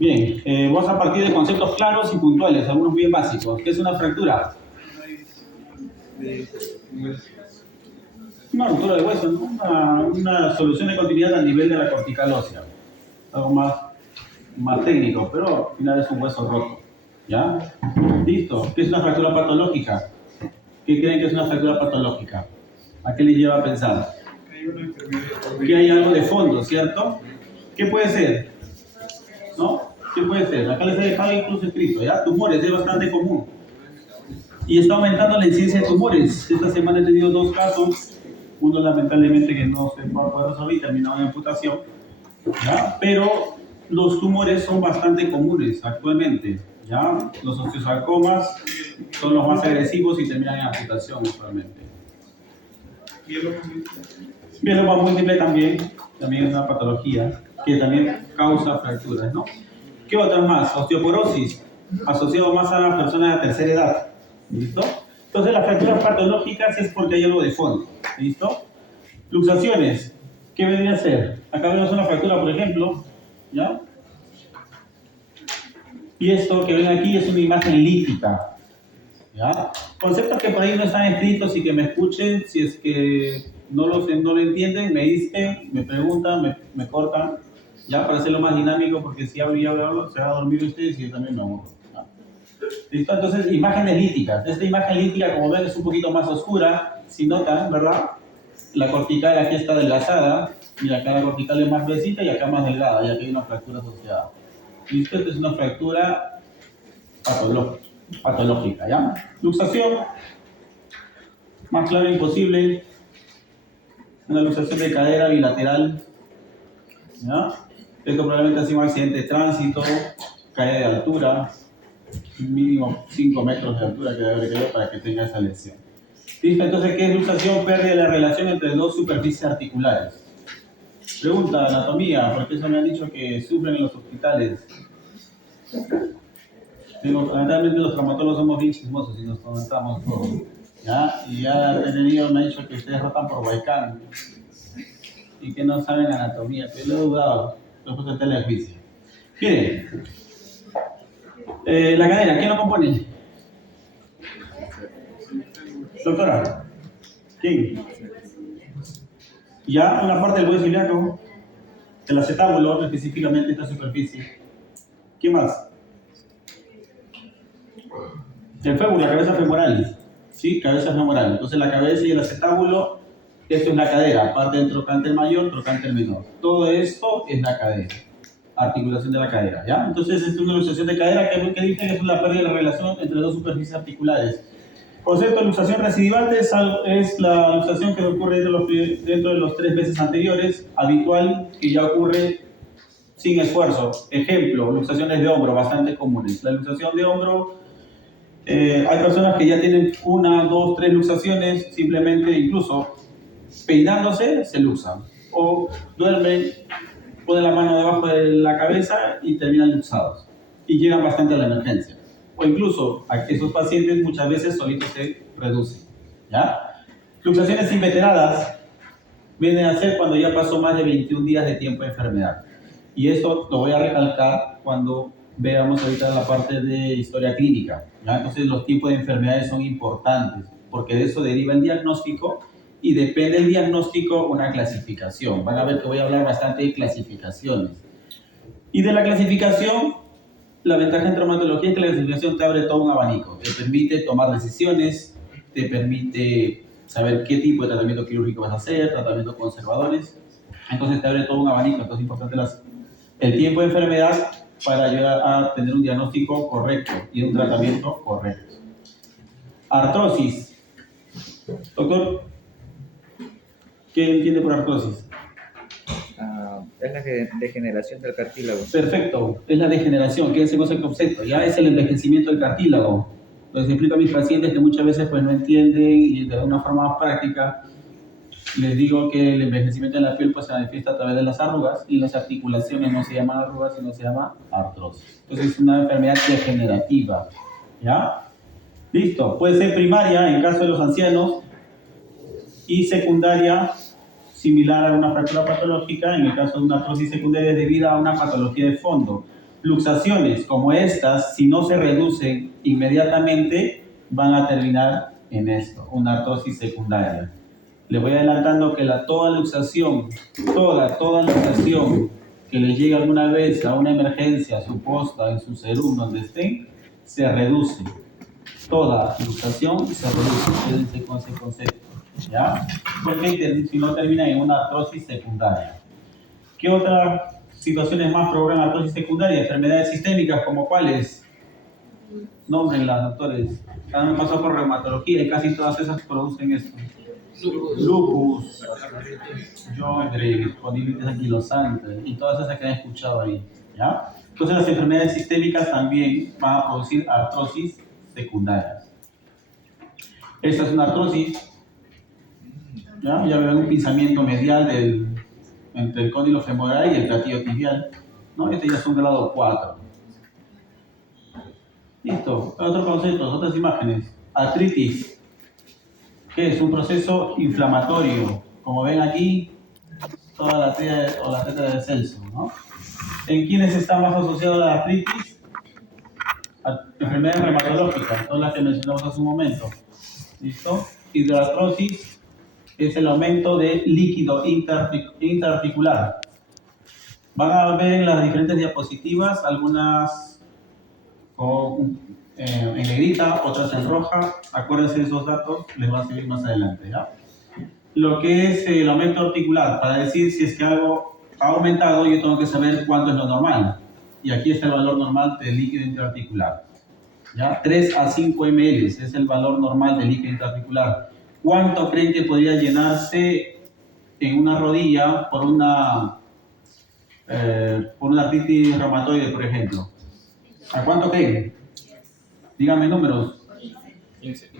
Bien, vamos a partir de conceptos claros y puntuales, algunos bien básicos. ¿Qué es una fractura? Una ruptura de hueso, ¿no? Una solución de continuidad a nivel de la cortical ósea. Algo más técnico, pero al final es un hueso roto. ¿Ya? Listo. ¿Qué es una fractura patológica? ¿Qué creen que es una fractura patológica? ¿A qué les lleva a pensar? Que hay algo de fondo, ¿cierto? ¿Qué puede ser? ¿No? ¿Qué puede ser? Acá les he dejado incluso escrito, ¿ya? Tumores, es bastante común. Y está aumentando la incidencia de tumores. Esta semana he tenido 2 casos. Uno lamentablemente que no se va a poder resolver, terminó en amputación. ¿Ya? Pero los tumores son bastante comunes actualmente. ¿Ya? Los osteosarcomas son los más agresivos y terminan en amputación usualmente. Mieloma múltiple también es una patología que también causa fracturas, ¿no? ¿Qué otras más? Osteoporosis, asociado más a las personas de tercera edad. ¿Listo? Entonces las fracturas patológicas es porque hay algo de fondo. ¿Listo? Luxaciones. ¿Qué vendría a ser? Acá vemos una fractura, por ejemplo. ¿Ya? Y esto que ven aquí es una imagen lítica. ¿Ya? Conceptos que por ahí no están escritos y que me escuchen, si es que no lo entienden, me dicen, me preguntan, me cortan, ya, para hacerlo más dinámico, porque si hablo y hablo, se va a dormir ustedes y yo también me aburro. ¿Listo? Entonces, imágenes líticas. Esta imagen lítica, como ven, es un poquito más oscura, si notan, ¿verdad? La cortical aquí está adelgazada, y acá la cortical es más gruesita y acá más delgada, ya que hay una fractura asociada. ¿Listo? Esta es una fractura patológica, ¿ya? Luxación, más claro imposible, una luxación de cadera bilateral, ¿ya? Esto probablemente ha sido un accidente de tránsito, caída de altura, mínimo 5 metros de altura que debe haber caído para que tenga esa lesión. ¿Listo? Entonces, ¿qué es luxación? Pérdida de la relación entre dos superficies articulares. Pregunta, anatomía, porque eso me han dicho que sufren en los hospitales. Lamentablemente los traumatólogos somos bien chismosos y nos comentamos todo. ¿Ya? Y ya he tenido, me ha dicho que ustedes rotan por Huaycán y que no saben anatomía, pero lo he dudado, lo he puesto en tela de juicio. Miren, la cadera, ¿quién lo compone? Doctora, ¿quién? Ya, una parte del hueso ilíaco, el acetábulo, específicamente esta superficie. ¿Qué más? El fémur, la cabeza femoral. ¿Sí? Cabeza femoral. Entonces la cabeza y el acetábulo, esto es la cadera, parte del trocánter mayor, trocánter menor. Todo esto es la cadera, articulación de la cadera, ¿ya? Entonces esta es una luxación de cadera que dije que es la pérdida de la relación entre dos superficies articulares. Concepto de luxación recidivante es la luxación que ocurre dentro de los 3 meses anteriores, habitual, que ya ocurre sin esfuerzo. Ejemplo, luxaciones de hombro, bastante comunes. La luxación de hombro, hay personas que ya tienen 1, 2, 3 luxaciones, simplemente incluso peinándose se luxan. O duermen, ponen la mano debajo de la cabeza y terminan luxados. Y llegan bastante a la emergencia. O incluso a esos pacientes muchas veces solitos se reducen. ¿Ya? Luxaciones inveteradas vienen a ser cuando ya pasó más de 21 días de tiempo de enfermedad. Y esto lo voy a recalcar cuando veamos ahorita la parte de historia clínica. ¿Ya? Entonces los tipos de enfermedades son importantes, porque de eso deriva el diagnóstico y depende del diagnóstico una clasificación. Van a ver que voy a hablar bastante de clasificaciones. Y de la clasificación, la ventaja en traumatología es que la clasificación te abre todo un abanico. Te permite tomar decisiones, te permite saber qué tipo de tratamiento quirúrgico vas a hacer, tratamientos conservadores. Entonces te abre todo un abanico. Entonces es importante el tiempo de enfermedad para ayudar a tener un diagnóstico correcto y un tratamiento correcto. Artrosis. Doctor, ¿qué entiende por artrosis? Es la degeneración del cartílago. Perfecto, es la degeneración, que es el concepto, ya es el envejecimiento del cartílago. Les explico a mis pacientes que muchas veces pues no entienden y de una forma más práctica les digo que el envejecimiento de la piel pues se manifiesta a través de las arrugas y las articulaciones no se llaman arrugas sino se llama artrosis. Entonces es una enfermedad degenerativa, ¿ya? Listo, puede ser primaria en caso de los ancianos y secundaria similar a una fractura patológica en el caso de una artrosis secundaria debida a una patología de fondo. Luxaciones como estas, si no se reducen inmediatamente, van a terminar en esto, una artrosis secundaria. Le voy adelantando que toda luxación que le llegue alguna vez a una emergencia, a su posta, en su serum, donde estén, se reduce. Toda luxación se reduce. Quédense con ese concepto, ¿ya? Porque si no termina en una artrosis secundaria. ¿Qué otras situaciones más provocan artrosis secundaria? Enfermedades sistémicas, ¿como cuáles? Nómbrenlas, doctores. Han pasado por reumatología y casi todas esas producen esto. Lupus, Sjögren, espondilitis anquilosante y todas esas que han escuchado ahí, ¿ya? Entonces las enfermedades sistémicas también van a producir artrosis secundarias. Esta es una artrosis, ¿ya? Ya ven un pinzamiento medial entre el cóndilo femoral y el platillo tibial, ¿no? Este ya es un grado 4. Listo, otros conceptos, otras imágenes. Artritis, que es un proceso inflamatorio. Como ven aquí, toda la tela o la teta de Celso, ¿no? ¿En quiénes está más asociada la artritis? A enfermedades reumatológicas, todas las que mencionamos hace un momento. ¿Listo? Hidratrosis es el aumento de líquido interarticular. Van a ver en las diferentes diapositivas, algunas en negrita, otras en roja. Acuérdense de esos datos, les va a servir más adelante, ¿ya? Lo que es el aumento articular, para decir si es que algo ha aumentado, yo tengo que saber cuánto es lo normal. Y aquí está el valor normal del líquido interarticular. ¿Ya? 3 a 5 ml es el valor normal del líquido interarticular. ¿Cuánto creen que podría llenarse en una rodilla por una artritis reumatoide, por ejemplo? ¿A cuánto creen? Díganme números. 15.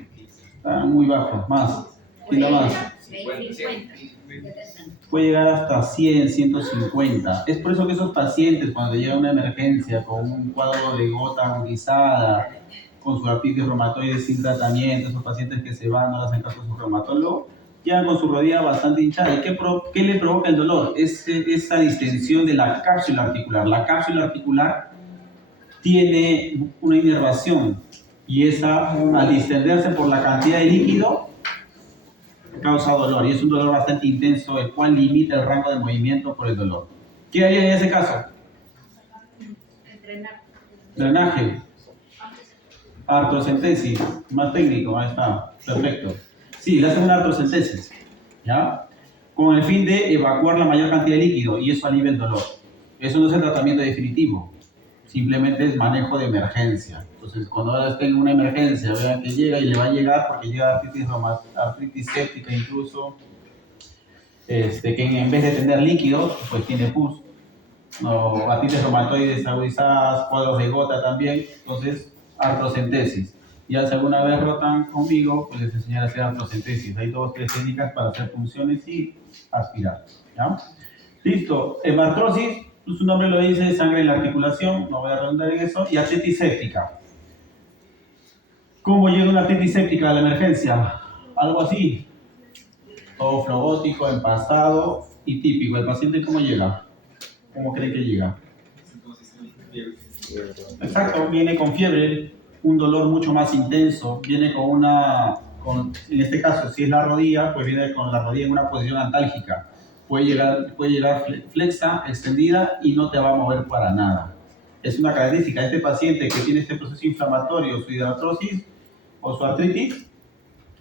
Muy bajos, más. ¿Quién da más? 50. Puede llegar hasta 100, 150. Es por eso que esos pacientes, cuando llega una emergencia con un cuadro de gota agudizada, con su artritis reumatoide sin tratamiento, esos pacientes que se van, no le hacen caso a su reumatólogo, llegan con su rodilla bastante hinchada. ¿Y qué le provoca el dolor? Esa distensión de la cápsula articular. La cápsula articular tiene una inervación y esa, al distenderse por la cantidad de líquido, causa dolor, y es un dolor bastante intenso, el cual limita el rango de movimiento por el dolor. ¿Qué haría en ese caso? Drenaje. Artrocentesis, más técnico, ahí está, perfecto. Sí, le hacen una artrocentesis, ¿ya? Con el fin de evacuar la mayor cantidad de líquido, y eso alivia el dolor. Eso no es el tratamiento definitivo, simplemente es manejo de emergencia. Entonces, cuando ahora esté en una emergencia, vean que llega y le va a llegar, porque llega artritis séptica incluso, que en vez de tener líquidos, pues tiene pus. No, artritis reumatoides agudizadas, cuadros de gota también, entonces artrocentesis. Ya si alguna vez rotan conmigo, pues les enseñaré a hacer artrocentesis. Hay 2 o 3 técnicas para hacer punciones y aspirar, ¿ya? Listo, hemartrosis, su nombre lo dice, sangre en la articulación, no voy a redundar en eso, y artritis séptica. ¿Cómo llega una artritis séptica a la emergencia? Algo así, todo flogótico, empastado y típico. ¿El paciente cómo llega? ¿Cómo cree que llega? Exacto, viene con fiebre, un dolor mucho más intenso, viene en este caso, si es la rodilla, pues viene con la rodilla en una posición antálgica. Puede llegar flexa, extendida y no te va a mover para nada. Es una característica de este paciente que tiene este proceso inflamatorio, su hidratrosis o su artritis,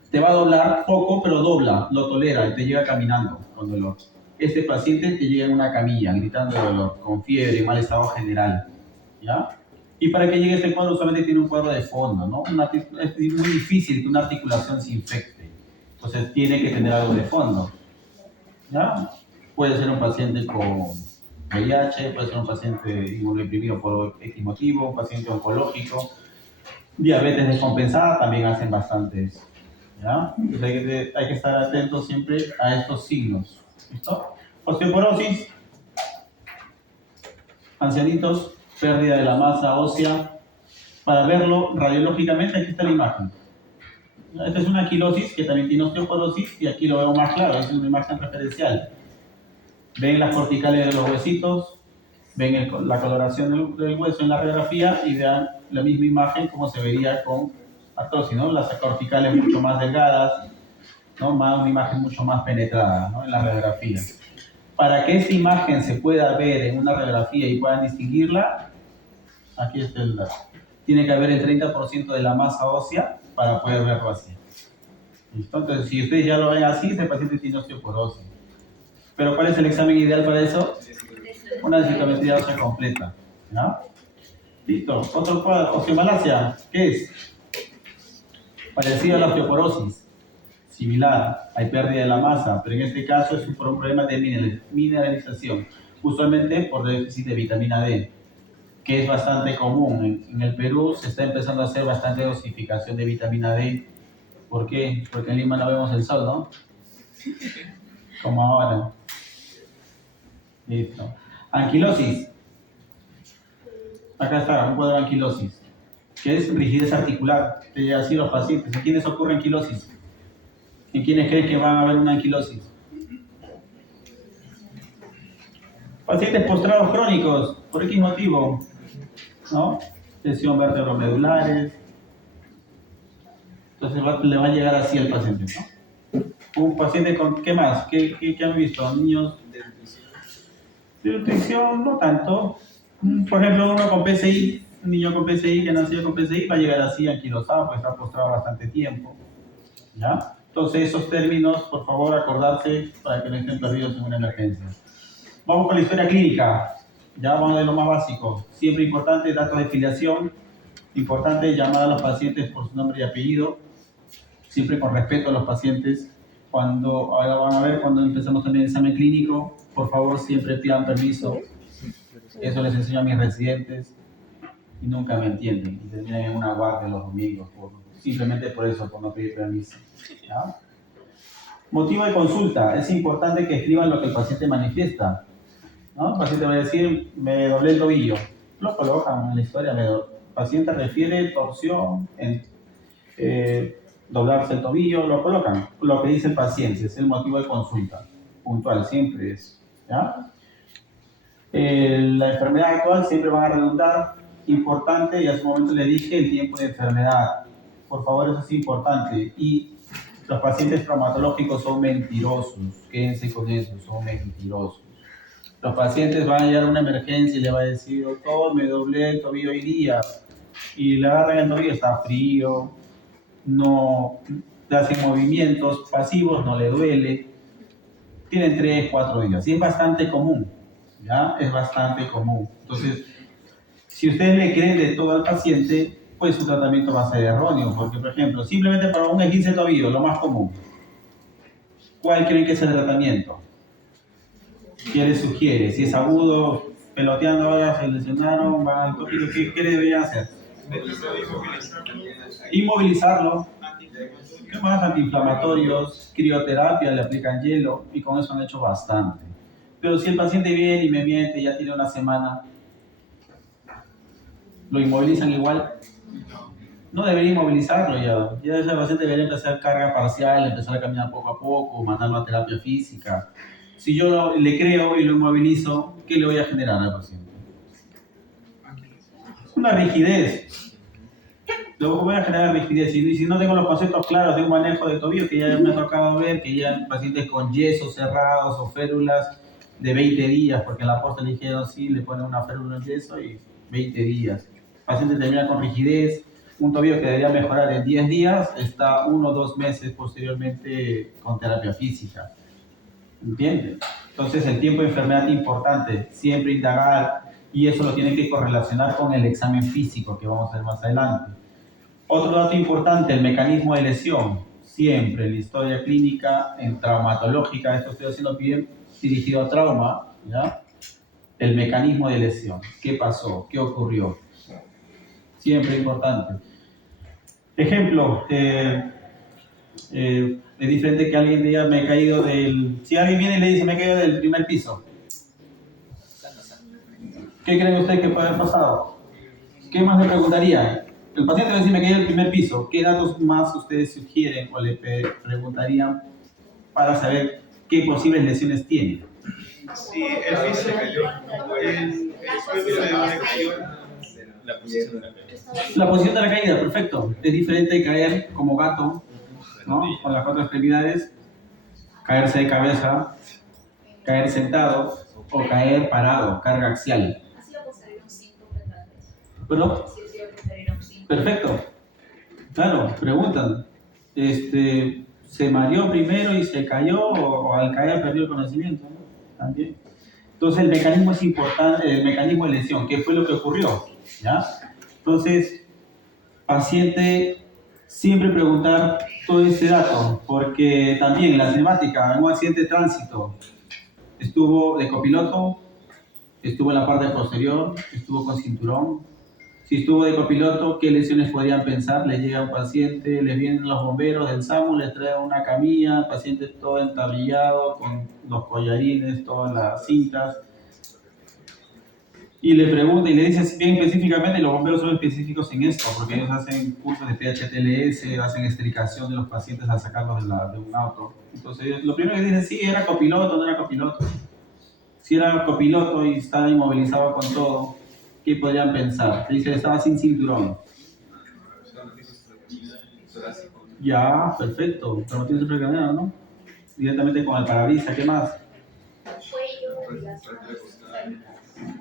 te va a doblar poco, pero dobla, lo tolera y te llega caminando con dolor. Este paciente te llega en una camilla, gritando de dolor, con fiebre, mal estado general, ¿ya? Y para que llegue este cuadro solamente tiene un cuadro de fondo, ¿no? Es muy difícil que una articulación se infecte, entonces tiene que tener algo de fondo, ¿ya? Puede ser un paciente con VIH, puede ser un paciente inmunodeprimido por X motivo, un paciente oncológico, diabetes descompensada también hacen bastantes, ¿ya? Entonces hay que estar atentos siempre a estos signos. ¿Listo? Osteoporosis, ancianitos, pérdida de la masa ósea. Para verlo radiológicamente, aquí está la imagen. Esta es una aquilosis que también tiene osteoporosis y aquí lo veo más claro, es una imagen referencial. Ven las corticales de los huesitos, ven la coloración del hueso en la radiografía y vean la misma imagen como se vería con artrosis, ¿no? Las corticales mucho más delgadas, ¿no? Una imagen mucho más penetrada, ¿no? En la radiografía. Para que esta imagen se pueda ver en una radiografía y puedan distinguirla, aquí está el dato. Tiene que haber el 30% de la masa ósea para poder verlo así. ¿Listo? Entonces, si ustedes ya lo ven así, ese paciente tiene osteoporosis. Pero ¿cuál es el examen ideal para eso? Una densitometría ósea completa. ¿Ya? Listo. Otro cuadro, osteomalacia, ¿qué es? Parecido a la osteoporosis. Similar, hay pérdida de la masa, pero en este caso es por un problema de mineralización, usualmente por déficit de vitamina D, que es bastante común. En el Perú se está empezando a hacer bastante dosificación de vitamina D. ¿Por qué? Porque en Lima no vemos el sol, ¿no? Como ahora. Listo. Anquilosis. Acá está, un cuadro de anquilosis, que es rigidez articular. Así los pacientes. ¿En quiénes ocurre anquilosis? ¿En quiénes creen que van a haber una anquilosis? Pacientes postrados crónicos, ¿por X motivo? ¿No? Lesión vertebromedulares. Entonces le va a llegar así al paciente, ¿no? Un paciente con, ¿qué más? ¿Qué han visto? Niños de nutrición, no tanto. Por ejemplo, uno con PCI, un niño con PCI que nació con PCI va a llegar así anquilosado, pues está postrado bastante tiempo. ¿Ya? Entonces, esos términos, por favor, acordarse para que no estén perdidos en una emergencia. Vamos con la historia clínica. Ya vamos de lo más básico. Siempre importante, datos de filiación. Importante llamar a los pacientes por su nombre y apellido. Siempre con respeto a los pacientes. Ahora van a ver, cuando empezamos también el examen clínico, por favor, siempre pidan permiso. Eso les enseño a mis residentes y nunca me entienden. Y terminan en una guardia los domingos, simplemente por eso, por no pedir permiso. ¿Ya? Motivo de consulta. Es importante que escriban lo que el paciente manifiesta, ¿no? El paciente va a decir, me doblé el tobillo. Lo colocan en la historia. El paciente refiere torsión, doblarse el tobillo, lo colocan. Lo que dice el paciente es el motivo de consulta. Puntual, siempre es. ¿Ya? La enfermedad actual siempre van a redundar. Importante, y hace un momento le dije, el tiempo de enfermedad. Por favor, eso es importante. Y los pacientes traumatológicos son mentirosos. Quédense con eso, son mentirosos. Los pacientes van a llegar a una emergencia y le va a decir, doctor, me doblé el tobillo hoy día. Y le agarran el tobillo, está frío, no le hacen movimientos pasivos, no le duele. Tienen 3, 4 días. Y es bastante común. ¿Ya? Es bastante común. Entonces, si ustedes le creen de todo al paciente, pues su tratamiento va a ser erróneo. Porque, por ejemplo, simplemente para un esguince de tobillo, lo más común, ¿cuál creen que es el tratamiento? ¿Qué les sugiere? Si es agudo, peloteando ahora, se lesionaron, van al tobillo, ¿qué deberían hacer? Inmovilizarlo. ¿Qué más? Antiinflamatorios, crioterapia, le aplican hielo y con eso han hecho bastante. Pero si el paciente viene y me miente, ya tiene una semana, ¿lo inmovilizan igual? No debería inmovilizarlo ya. Ya ese paciente debería empezar a hacer carga parcial, empezar a caminar poco a poco, mandarlo a terapia física. Si yo le creo y lo inmovilizo, ¿qué le voy a generar al paciente? Una rigidez. Luego voy a generar rigidez. Y si no tengo los conceptos claros de un manejo de tobillo, que ya me ha tocado ver, que ya pacientes con yesos cerrados o férulas de 20 días, porque en la posta le dijeron sí, le ponen una férula en yeso y 20 días. El paciente termina con rigidez, un tobillo que debería mejorar en 10 días, está 1 o 2 meses posteriormente con terapia física. ¿Entienden? Entonces el tiempo de enfermedad es importante, siempre indagar, y eso lo tienen que correlacionar con el examen físico que vamos a ver más adelante. Otro dato importante, el mecanismo de lesión. Siempre en la historia clínica, en traumatológica, esto estoy haciendo bien dirigido a trauma, ¿ya? El mecanismo de lesión. ¿Qué pasó? ¿Qué ocurrió? Siempre importante. Ejemplo, es diferente que alguien diga me he caído del... Si alguien viene y le dice me he caído del primer piso, ¿qué creen ustedes que puede haber pasado? ¿Qué más le preguntaría? El paciente va a decir me caí del primer piso. ¿Qué datos más ustedes sugieren o le preguntarían para saber qué posibles lesiones tiene? Sí, el piso, La posición de la caída. La posición de la caída, perfecto. Es diferente de caer como gato, ¿no? Con las cuatro extremidades, caerse de cabeza, caer sentado o caer parado, carga axial. Así lo pasaría un 5 tal vez. ¿Pero? Sí, sí, lo pasaría un 5. Perfecto. Claro, preguntan. ¿Se mareó primero y se cayó o al caer perdió el conocimiento? ¿No? También. Entonces el mecanismo es importante, el mecanismo de lesión, ¿qué fue lo que ocurrió? ¿Ya? Entonces, paciente, siempre preguntar todo ese dato, porque también la cinemática, en un accidente de tránsito, estuvo de copiloto, estuvo en la parte posterior, estuvo con cinturón. Si estuvo de copiloto, ¿qué lesiones podrían pensar? Le llega un paciente, les vienen los bomberos del SAMU, les traen una camilla, el paciente todo entablillado, con los collarines, todas las cintas. Y le pregunta y le dice bien específicamente, y los bomberos son específicos en esto, porque ellos hacen cursos de PHTLS, hacen esterilización de los pacientes al sacarlos de un auto. Entonces, lo primero que dicen, sí, era copiloto, no era copiloto. Si era copiloto y estaba inmovilizado con todo, ¿qué podrían pensar? Dice, estaba sin cinturón. Ya, perfecto. Traumatismo supracraneal, ¿no? Directamente con el parabrisas, ¿qué más? Cuello, las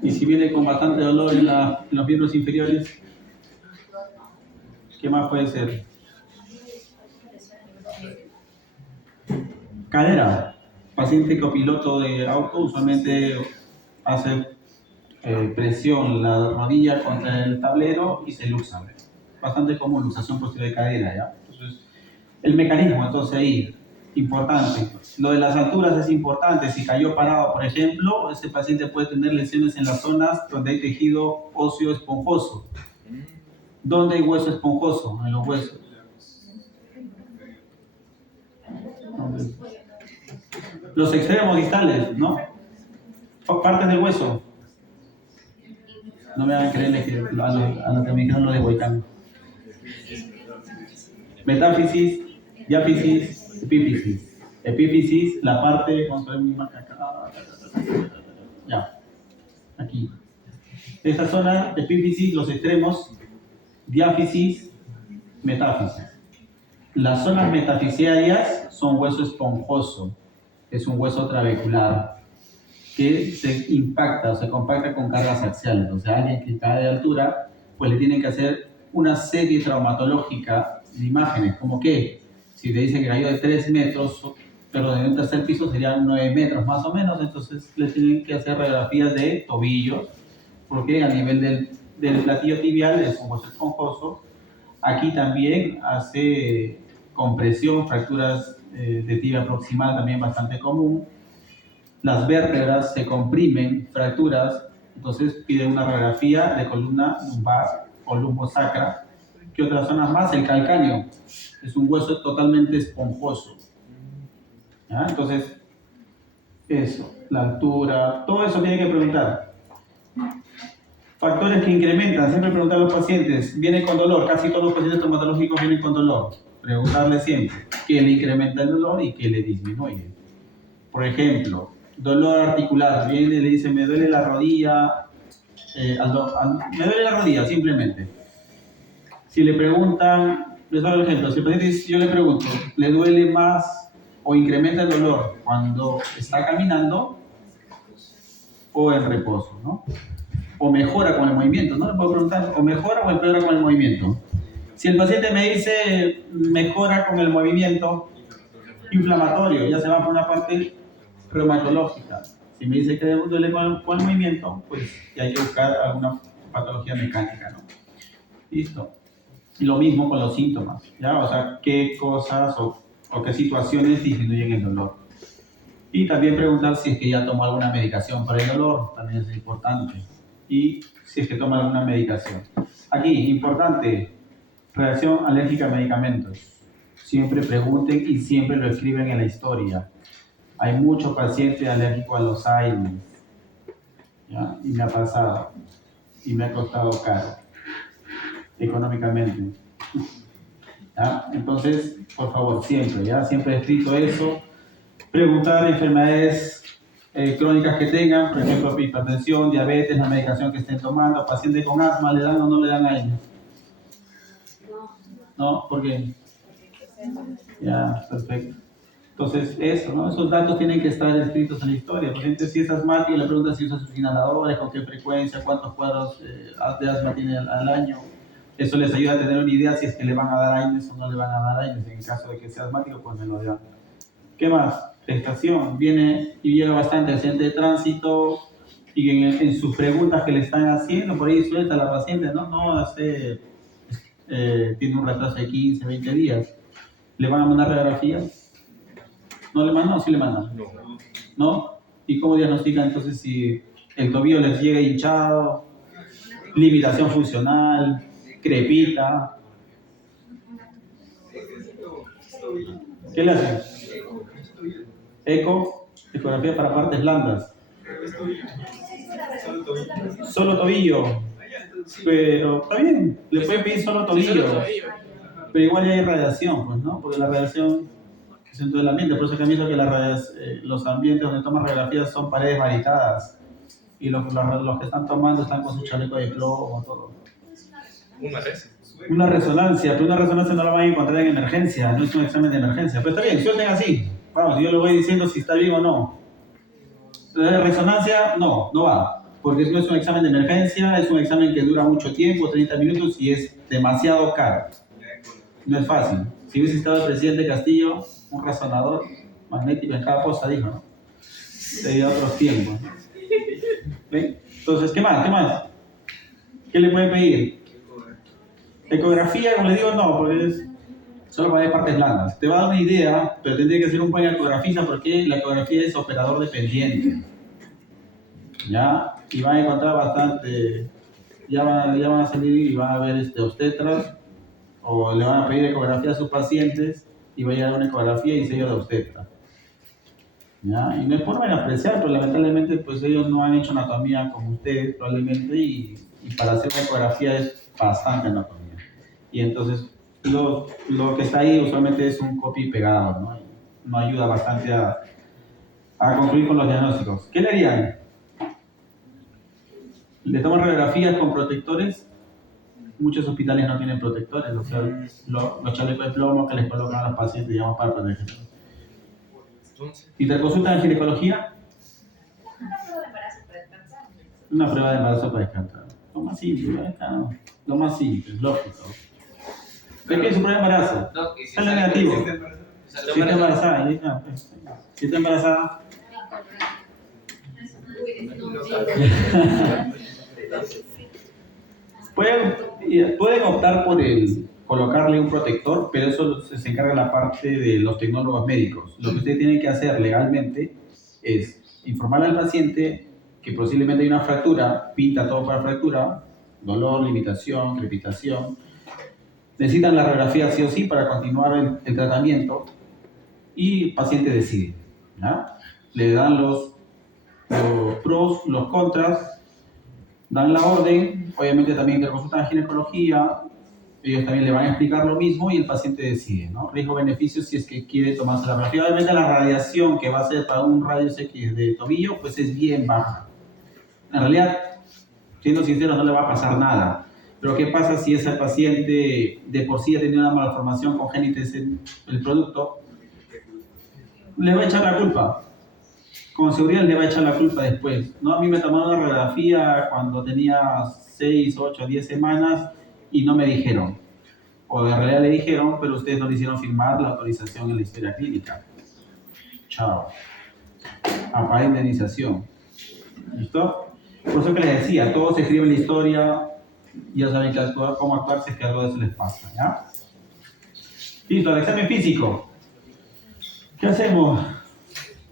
Y si viene con bastante dolor en los miembros inferiores, ¿qué más puede ser? Cadera. Paciente copiloto de auto usualmente hace presión la rodilla contra el tablero y se luxa. Bastante común, luxación posterior de cadera, ¿ya? Entonces, el mecanismo, entonces ahí, importante. Lo de las alturas es importante. Si cayó parado, por ejemplo, ese paciente puede tener lesiones en las zonas donde hay tejido óseo esponjoso. ¿Dónde hay hueso esponjoso? En los huesos. Los extremos distales, ¿no? Partes del hueso. No me hagan creerle que a lo que me dijeron lo de Huaycán. Metáfisis, diáfisis, epífisis. Epífisis, la parte, vamos a ver mi marca acá. Ya, aquí. Esta zona, epífisis, los extremos, diáfisis, metáfisis. Las zonas metafisiarias son hueso esponjoso, es un hueso trabecular que se impacta o se compacta con cargas axiales. O sea, alguien que cae de altura, pues le tienen que hacer una serie traumatológica de imágenes, como que si te dicen que cayó de 3 metros, pero de un tercer piso serían 9 metros más o menos, entonces le tienen que hacer radiografías de tobillos, porque a nivel del platillo tibial es un hueso esponjoso. Aquí también hace compresión, fracturas de tibia proximal también bastante común. Las vértebras se comprimen, fracturas, entonces pide una radiografía de columna lumbar o lumbosacra. ¿Qué otras zonas más? El calcáneo es un hueso totalmente esponjoso. ¿Ya? Entonces, eso, la altura, todo eso tiene que preguntar. Factores que incrementan, siempre preguntar a los pacientes, viene con dolor, casi todos los pacientes traumatológicos vienen con dolor. Preguntarle siempre qué le incrementa el dolor y qué le disminuye. Por ejemplo, dolor articular, viene y le dice, me duele la rodilla, me duele la rodilla simplemente. Si le preguntan, les doy el ejemplo, si el paciente dice, yo le pregunto, ¿le duele más o incrementa el dolor cuando está caminando o en reposo, ¿no? O mejora con el movimiento, ¿no? Le puedo preguntar, o mejora o empeora con el movimiento. Si el paciente me dice, mejora con el movimiento, inflamatorio, ya se va por una parte reumatológica. Si me dice que duele con el movimiento, pues ya hay que buscar alguna patología mecánica, ¿no? Listo. Y lo mismo con los síntomas, ¿ya? O sea, qué cosas o qué situaciones disminuyen el dolor. Y también preguntar si es que ya tomó alguna medicación para el dolor, también es importante. Y si es que toma alguna medicación. Aquí, importante, reacción alérgica a medicamentos. Siempre pregunten y siempre lo escriben en la historia. Hay muchos pacientes alérgicos a los AINES, ¿ya? Y me ha pasado, y me ha costado caro, económicamente. ¿Ya? Entonces, por favor, siempre, ¿ya? Siempre he escrito eso. Preguntar enfermedades crónicas que tengan, por ejemplo, hipertensión, diabetes, la medicación que estén tomando, paciente con asma, ¿le dan o no le dan a ellos? ¿No? ¿Por qué? Ya, perfecto. Entonces, eso, ¿no? Esos datos tienen que estar escritos en la historia. Por ejemplo, si es asmático, le preguntan si usa sus inhaladores, con qué frecuencia, cuántos cuadros de asma tiene al año. Eso les ayuda a tener una idea si es que le van a dar AINES o no le van a dar AINES. En caso de que sea asmático, pues me lo dan. ¿Qué más? Prestación. Viene y llega bastante accidente de tránsito y en sus preguntas que le están haciendo, por ahí suelta la paciente, ¿no? No hace, tiene un retraso de 15, 20 días. ¿Le van a mandar radiografías? ¿No le mandan o sí le mandan? ¿No? ¿Y cómo diagnostican entonces si el tobillo les llega hinchado, limitación funcional, crepita? ¿Qué le hacen? Eco, ecografía para partes blandas. Solo tobillo. Pero está bien, le pueden pedir solo tobillo. Pero igual ya hay radiación, pues, ¿no? Porque la radiación es en todo el ambiente. Por eso que han visto que los ambientes donde toman radiografías son paredes barricadas. Y los que están tomando están con su chaleco de plomo, todo. Una resonancia, pero una resonancia no la van a encontrar en emergencia, no es un examen de emergencia. Pero está bien, suelten así. Vamos, yo le voy diciendo si está bien o no. La resonancia, no va. Porque no es un examen de emergencia, es un examen que dura mucho tiempo, 30 minutos, y es demasiado caro. No es fácil. Si hubiese estado el presidente Castillo, un resonador magnético en cada posta, dijo, ¿no? Sería otros tiempos. ¿Ven? Entonces, ¿qué más? ¿Qué le pueden pedir? Ecografía, como le digo, no, porque solo para ver partes blandas. Te va a dar una idea, pero tendría que ser un buen ecografista porque la ecografía es operador dependiente. ¿Ya? Y van a encontrar bastante, ya van a salir y van a ver obstetras, o le van a pedir ecografía a sus pacientes y va a llegar una ecografía y sello de obstetra. ¿Ya? Y no es por menospreciar, pero lamentablemente pues ellos no han hecho anatomía como ustedes probablemente y para hacer una ecografía es bastante anatomía. Y entonces lo que está ahí usualmente es un copy pegado, ¿no? No ayuda bastante a concluir con los diagnósticos. ¿Qué le harían? ¿Le toman radiografías con protectores? Muchos hospitales no tienen protectores, o sea, los chalecos de plomo que les colocan a los pacientes, digamos, para protegerlos. ¿Y te consultan en ginecología? Una prueba de embarazo para descartar. Lo más simple, ¿no? Lo más simple, lógico. ¿De qué es su prueba de embarazo? Sale negativo. Si está embarazada, si está embarazada. Pueden optar por colocarle un protector, pero eso se encarga la parte de los tecnólogos médicos. Lo que ustedes tienen que hacer legalmente es informarle al paciente que posiblemente hay una fractura, pinta todo para fractura, dolor, limitación, crepitación. Necesitan la radiografía sí o sí para continuar el tratamiento y el paciente decide, ¿no? Le dan los pros, los contras, dan la orden, obviamente también te consultan a ginecología, ellos también le van a explicar lo mismo y el paciente decide, ¿no? Riesgo-beneficio si es que quiere tomarse la radiografía. Obviamente la radiación que va a ser para un rayos X de tobillo, pues es bien baja. En realidad, siendo sincero, no le va a pasar nada. Pero ¿qué pasa si ese paciente de por sí ha tenido una malformación congénita en el producto? Le va a echar la culpa. Con seguridad le va a echar la culpa después. ¿No? A mí me tomaron una radiografía cuando tenía 6, 8, 10 semanas y no me dijeron. O en realidad le dijeron, pero ustedes no le hicieron firmar la autorización en la historia clínica. Chao. Para indemnización. ¿Listo? Por eso que les decía, todos se escriben la historia, ya saben cómo actuar si es que algo de eso les pasa, ¿ya? Listo, el examen físico. ¿Qué hacemos?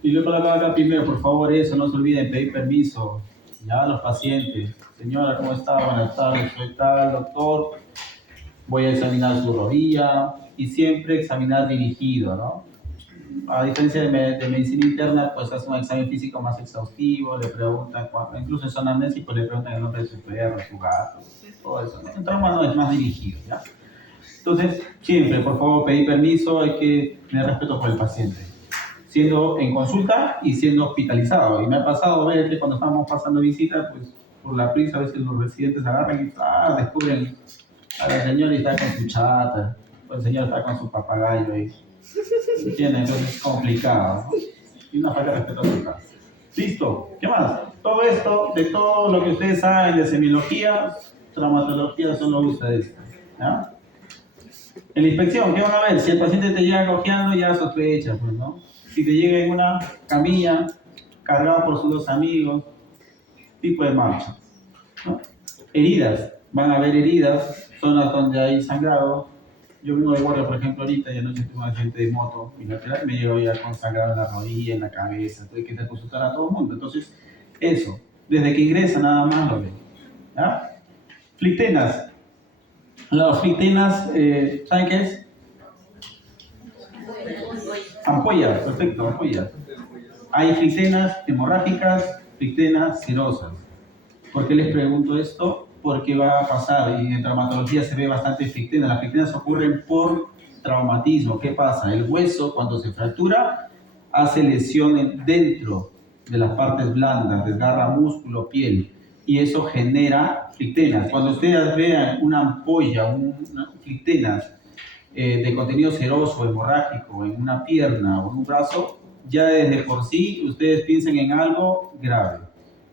Y lo coloco acá primero, por favor, eso, no se olviden pedir permiso, ya, a los pacientes. Señora, ¿cómo está? Buenas tardes, soy tal, doctor. Voy a examinar su rodilla y siempre examinar dirigido, ¿no? A diferencia de medicina interna, pues hace un examen físico más exhaustivo, le preguntan, incluso en zona amnésico le preguntan el nombre de su perro, su gato, todo eso, ¿no? En trauma no es más dirigido, ¿ya? Entonces, siempre, por favor, pedir permiso, hay que tener respeto por el paciente. siendo en consulta y siendo hospitalizado. Y me ha pasado ver que cuando estamos pasando visita, pues por la prisa a veces los residentes agarran y descubren a la señora y está con su chata, o el señor está con su papagayo ahí. ¿Entienden? Entonces es complicado, ¿no? Y una falta de respeto a su casa. Listo, ¿qué más? Todo esto, de todo lo que ustedes saben de semiología, traumatología, solo ustedes. ¿Ya? En la inspección, ¿qué van a ver? Si el paciente te llega cojeando, ya sospecha, pues, ¿no? Si te llega en una camilla, cargado por sus dos amigos, tipo de marcha, ¿no? Heridas, van a haber heridas, zonas donde hay sangrado. Yo vengo de guardia, por ejemplo, ahorita, y anoche tuve un accidente de moto bilateral, me llevo ya con sangrado en la rodilla, en la cabeza, entonces hay que consultar a todo el mundo. Entonces, eso, desde que ingresa nada más lo ven. ¿Ya? Flictenas. Las flictenas, ¿saben qué es? Ampollas, perfecto, ampollas. Hay flictenas hemorrágicas, flictenas serosas. ¿Por qué les pregunto esto? Porque va a pasar, y en traumatología se ve bastante flictena. Las flictenas ocurren por traumatismo. ¿Qué pasa? El hueso, cuando se fractura, hace lesiones dentro de las partes blandas, desgarra músculo, piel, y eso genera flictenas. Cuando ustedes vean una ampolla, flictenas de contenido seroso, hemorrágico, en una pierna o en un brazo, ya desde por sí ustedes piensen en algo grave.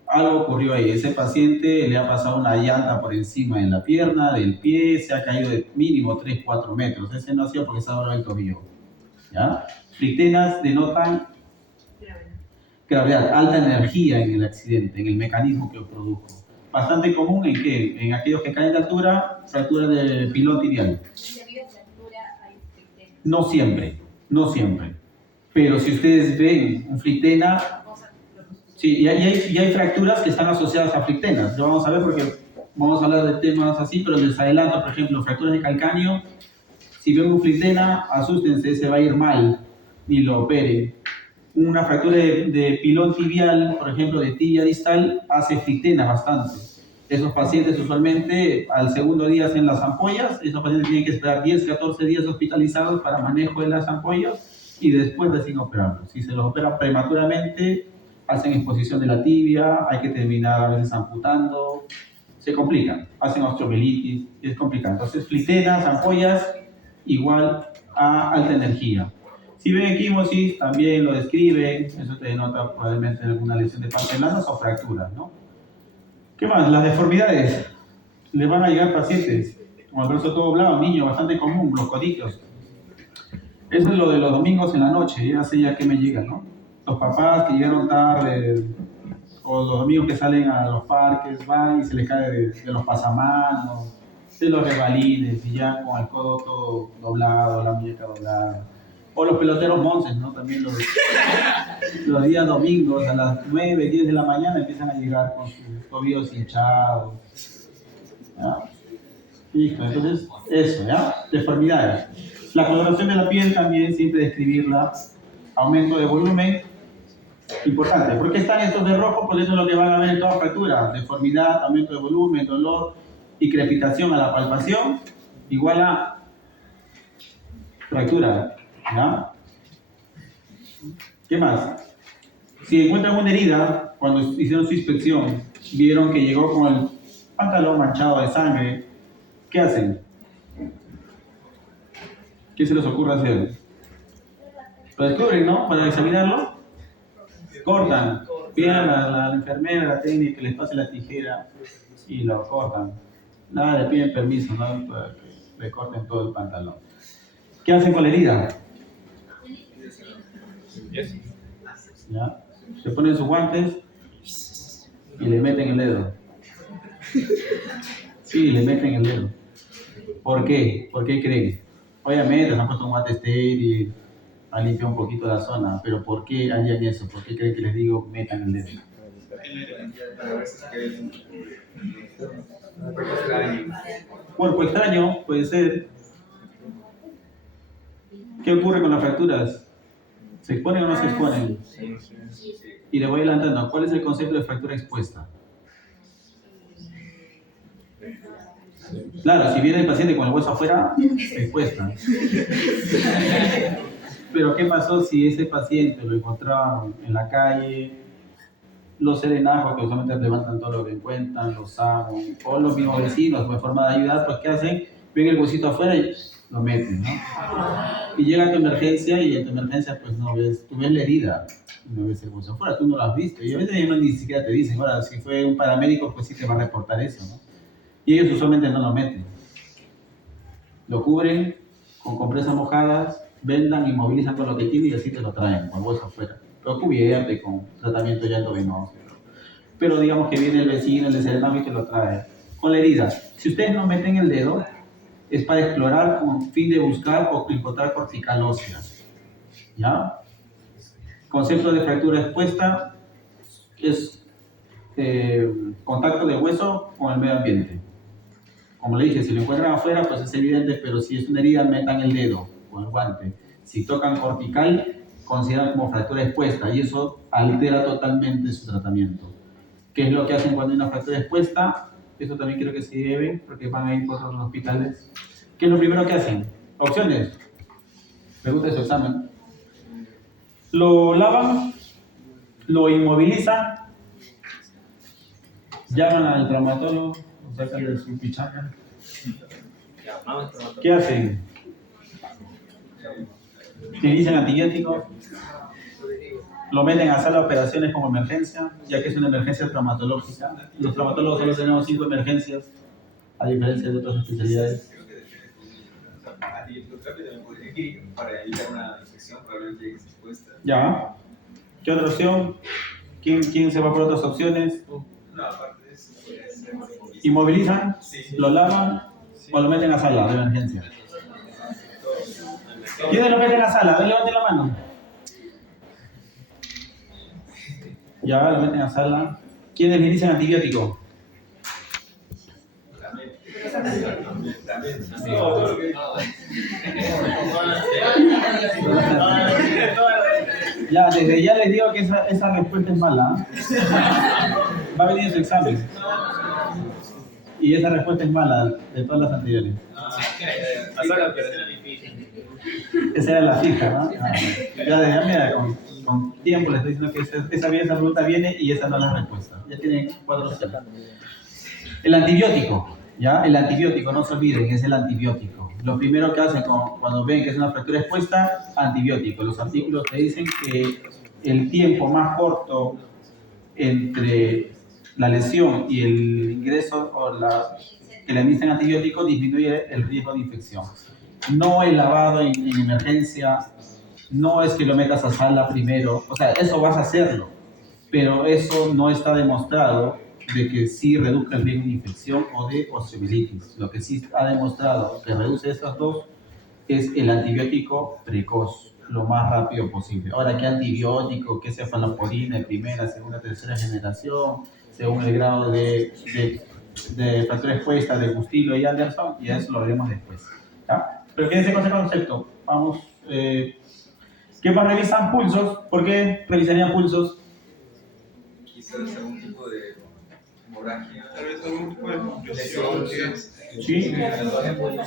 Algo ocurrió ahí, ese paciente le ha pasado una llanta por encima de la pierna, del pie, se ha caído de mínimo 3-4 metros. Ese no ha sido porque se ha doblado el tobillo. ¿Ya? Flictenas denotan gravedad, alta energía en el accidente, en el mecanismo que lo produjo. Bastante común en qué? En aquellos que caen de altura, fractura del pilón tibial. Debido a fractura hay flictena. No siempre, no siempre. Pero si ustedes ven un flictena, sí, y hay fracturas que están asociadas a flictenas. Lo vamos a ver porque vamos a hablar de temas así, pero les adelanto, por ejemplo, fracturas de calcáneo. Si ven un flictena, asústense, se va a ir mal, ni lo operen. Una fractura de pilón tibial, por ejemplo, de tibia distal, hace flictena bastante. Esos pacientes usualmente al segundo día hacen las ampollas. Esos pacientes tienen que esperar 10-14 días hospitalizados para manejo de las ampollas y después recién operarlos. Si se los opera prematuramente, hacen exposición de la tibia, hay que terminar a veces amputando, se complican, hacen osteomielitis, es complicado. Entonces, flictenas, ampollas, igual a alta energía. Si ven equimosis, también lo describen, eso te denota probablemente alguna lesión de partes blandas o fracturas, ¿no? ¿Qué más? Las deformidades. Les van a llegar pacientes, como el brazo todo doblado, niño, bastante común, los coditos. Eso es lo de los domingos en la noche, ya sé ya que me llegan, ¿no? Los papás que llegaron tarde, o los amigos que salen a los parques, van y se les cae de los pasamanos, de los rebalines, y ya con el codo todo doblado, la muñeca doblada. O los peloteros monces, ¿no? También los días domingos a las 9, 10 de la mañana empiezan a llegar con sus tobillos hinchados. ¿Ya? Listo, entonces eso, ¿ya? Deformidades. La coloración de la piel también, siempre describirla. Aumento de volumen, importante. ¿Por qué están estos de rojo? Porque eso es lo que van a ver en toda fractura. Deformidad, aumento de volumen, dolor y crepitación a la palpación, igual a fractura. ¿Ya? ¿Qué más? Si encuentran una herida, cuando hicieron su inspección, vieron que llegó con el pantalón manchado de sangre, ¿qué hacen? ¿Qué se les ocurre hacer? Lo descubren, ¿no? Para examinarlo, cortan, piden a la enfermera, a la técnica que les pase la tijera y lo cortan. Nada, le piden permiso, ¿no? Para que le corten todo el pantalón. ¿Qué hacen con la herida? ¿Ya? Se ponen sus guantes y le meten el dedo. Sí, le meten el dedo. ¿Por qué? ¿Por qué creen? Obviamente se han puesto un guante estéril, han limpiado un poquito la zona, pero ¿por qué harían eso? ¿Por qué creen que les digo metan el dedo? Cuerpo extraño, puede ser. ¿Qué ocurre con las fracturas? ¿Se exponen o no se exponen? Y le voy adelantando, ¿cuál es el concepto de fractura expuesta? Claro, si viene el paciente con el hueso afuera, expuesta. Pero ¿qué pasó si ese paciente lo encontraron en la calle? Los serenazgos que usualmente levantan todo lo que encuentran, los amos, o los mismos vecinos, pues forma de ayudar, pues ¿qué hacen? Ven el huesito afuera y lo meten, ¿no? Y llega a tu emergencia y en tu emergencia pues no ves, tú ves la herida, y no ves el hueso afuera, tú no lo has visto. Y a veces ellos ni siquiera te dicen, ahora si fue un paramédico pues sí te va a reportar eso, ¿no? Y ellos usualmente no lo meten. Lo cubren con compresas mojadas, vendan, inmovilizan con lo que tienen y así te lo traen, con el hueso afuera. Lo cubierto con tratamiento ya endovenoso. Pero digamos que viene el vecino, el de serenazgo y te lo trae. Con la herida, si ustedes no meten el dedo, es para explorar con fin de buscar o encontrar cortical ósea. ¿Ya? Concepto de fractura expuesta es contacto de hueso con el medio ambiente. Como le dije, si lo encuentran afuera, pues es evidente, pero si es una herida, metan el dedo con el guante. Si tocan cortical, consideran como fractura expuesta y eso altera totalmente su tratamiento. ¿Qué es lo que hacen cuando hay una fractura expuesta? Eso también quiero que se lleven, porque van a ir por otros hospitales. ¿Qué es lo primero que hacen? Opciones. Pregunta de su examen. Lo lavan, lo inmovilizan, llaman al traumatólogo, lo sacan de su pichanga. ¿Qué hacen? Utilizan antibióticos, lo meten a sala de operaciones como emergencia, ya que es una emergencia traumatológica. Los traumatólogos solo tenemos 5 emergencias, a diferencia de otras especialidades. Para evitar una infección, probablemente llegue expuesta. Ya. ¿Qué otra opción? ¿Quién se va por otras opciones? No, aparte de eso, ¿Inmovilizan? sí. ¿Lo lavan? ¿O lo meten a sala de emergencia? ¿Quiénes lo meten a sala? A ver, levanten la mano. Ya, lo meten a sala. ¿Quiénes le inician antibiótico? También. Ya, desde ya les digo que esa respuesta es mala. Va a venir su examen. Y esa respuesta es mala de todas las anteriores. Esa era la fija, ¿no? Ya mira, con tiempo les estoy diciendo que esa pregunta viene y esa no es la respuesta. Ya tienen 4 opciones. El antibiótico, ¿ya? El antibiótico, no se olviden, es el antibiótico. Lo primero que hacen cuando ven que es una fractura expuesta, antibiótico. Los artículos te dicen que el tiempo más corto entre la lesión y el ingreso o que le administran antibiótico disminuye el riesgo de infección. No el lavado en emergencia, no es que lo metas a sala primero, o sea, eso vas a hacerlo, pero eso no está demostrado de que sí reduzca el riesgo de infección o de osteomielitis. Lo que sí ha demostrado que reduce estos dos es el antibiótico precoz, lo más rápido posible. Ahora, ¿qué antibiótico? ¿Qué cefalosporina de primera, segunda, tercera generación? Según el grado de fractura expuesta de Bustilo y Anderson, y eso lo veremos después. ¿Ya? Pero quédense con ese concepto. Vamos. ¿Qué más revisan? Pulsos. ¿Por qué revisarían pulsos? Quizás algún tipo de hemorragia. Tal vez algún tipo de compresión. Sí.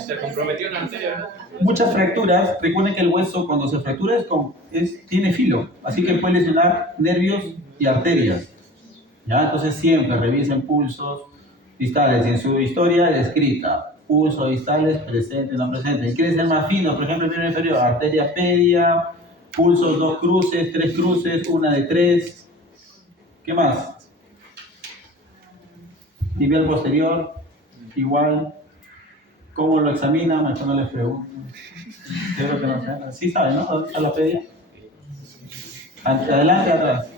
Se comprometió una arteria. Muchas fracturas, recuerden que el hueso cuando se fractura tiene filo, así que puede lesionar nervios y arterias. ¿Ya? Entonces siempre revisen pulsos distales en su historia escrita. Pulsos distales, presente, no presente. ¿Quiere ser más fino? Por ejemplo, el miembro inferior, arteria pedia, pulsos 2 cruces, 3 cruces, 1 de 3. ¿Qué más? Tibial posterior, igual. ¿Cómo lo examinan? Mejor no les pregunto. Creo que no sé. Sí saben, ¿no? ¿Dónde está la pedia? Adelante, atrás.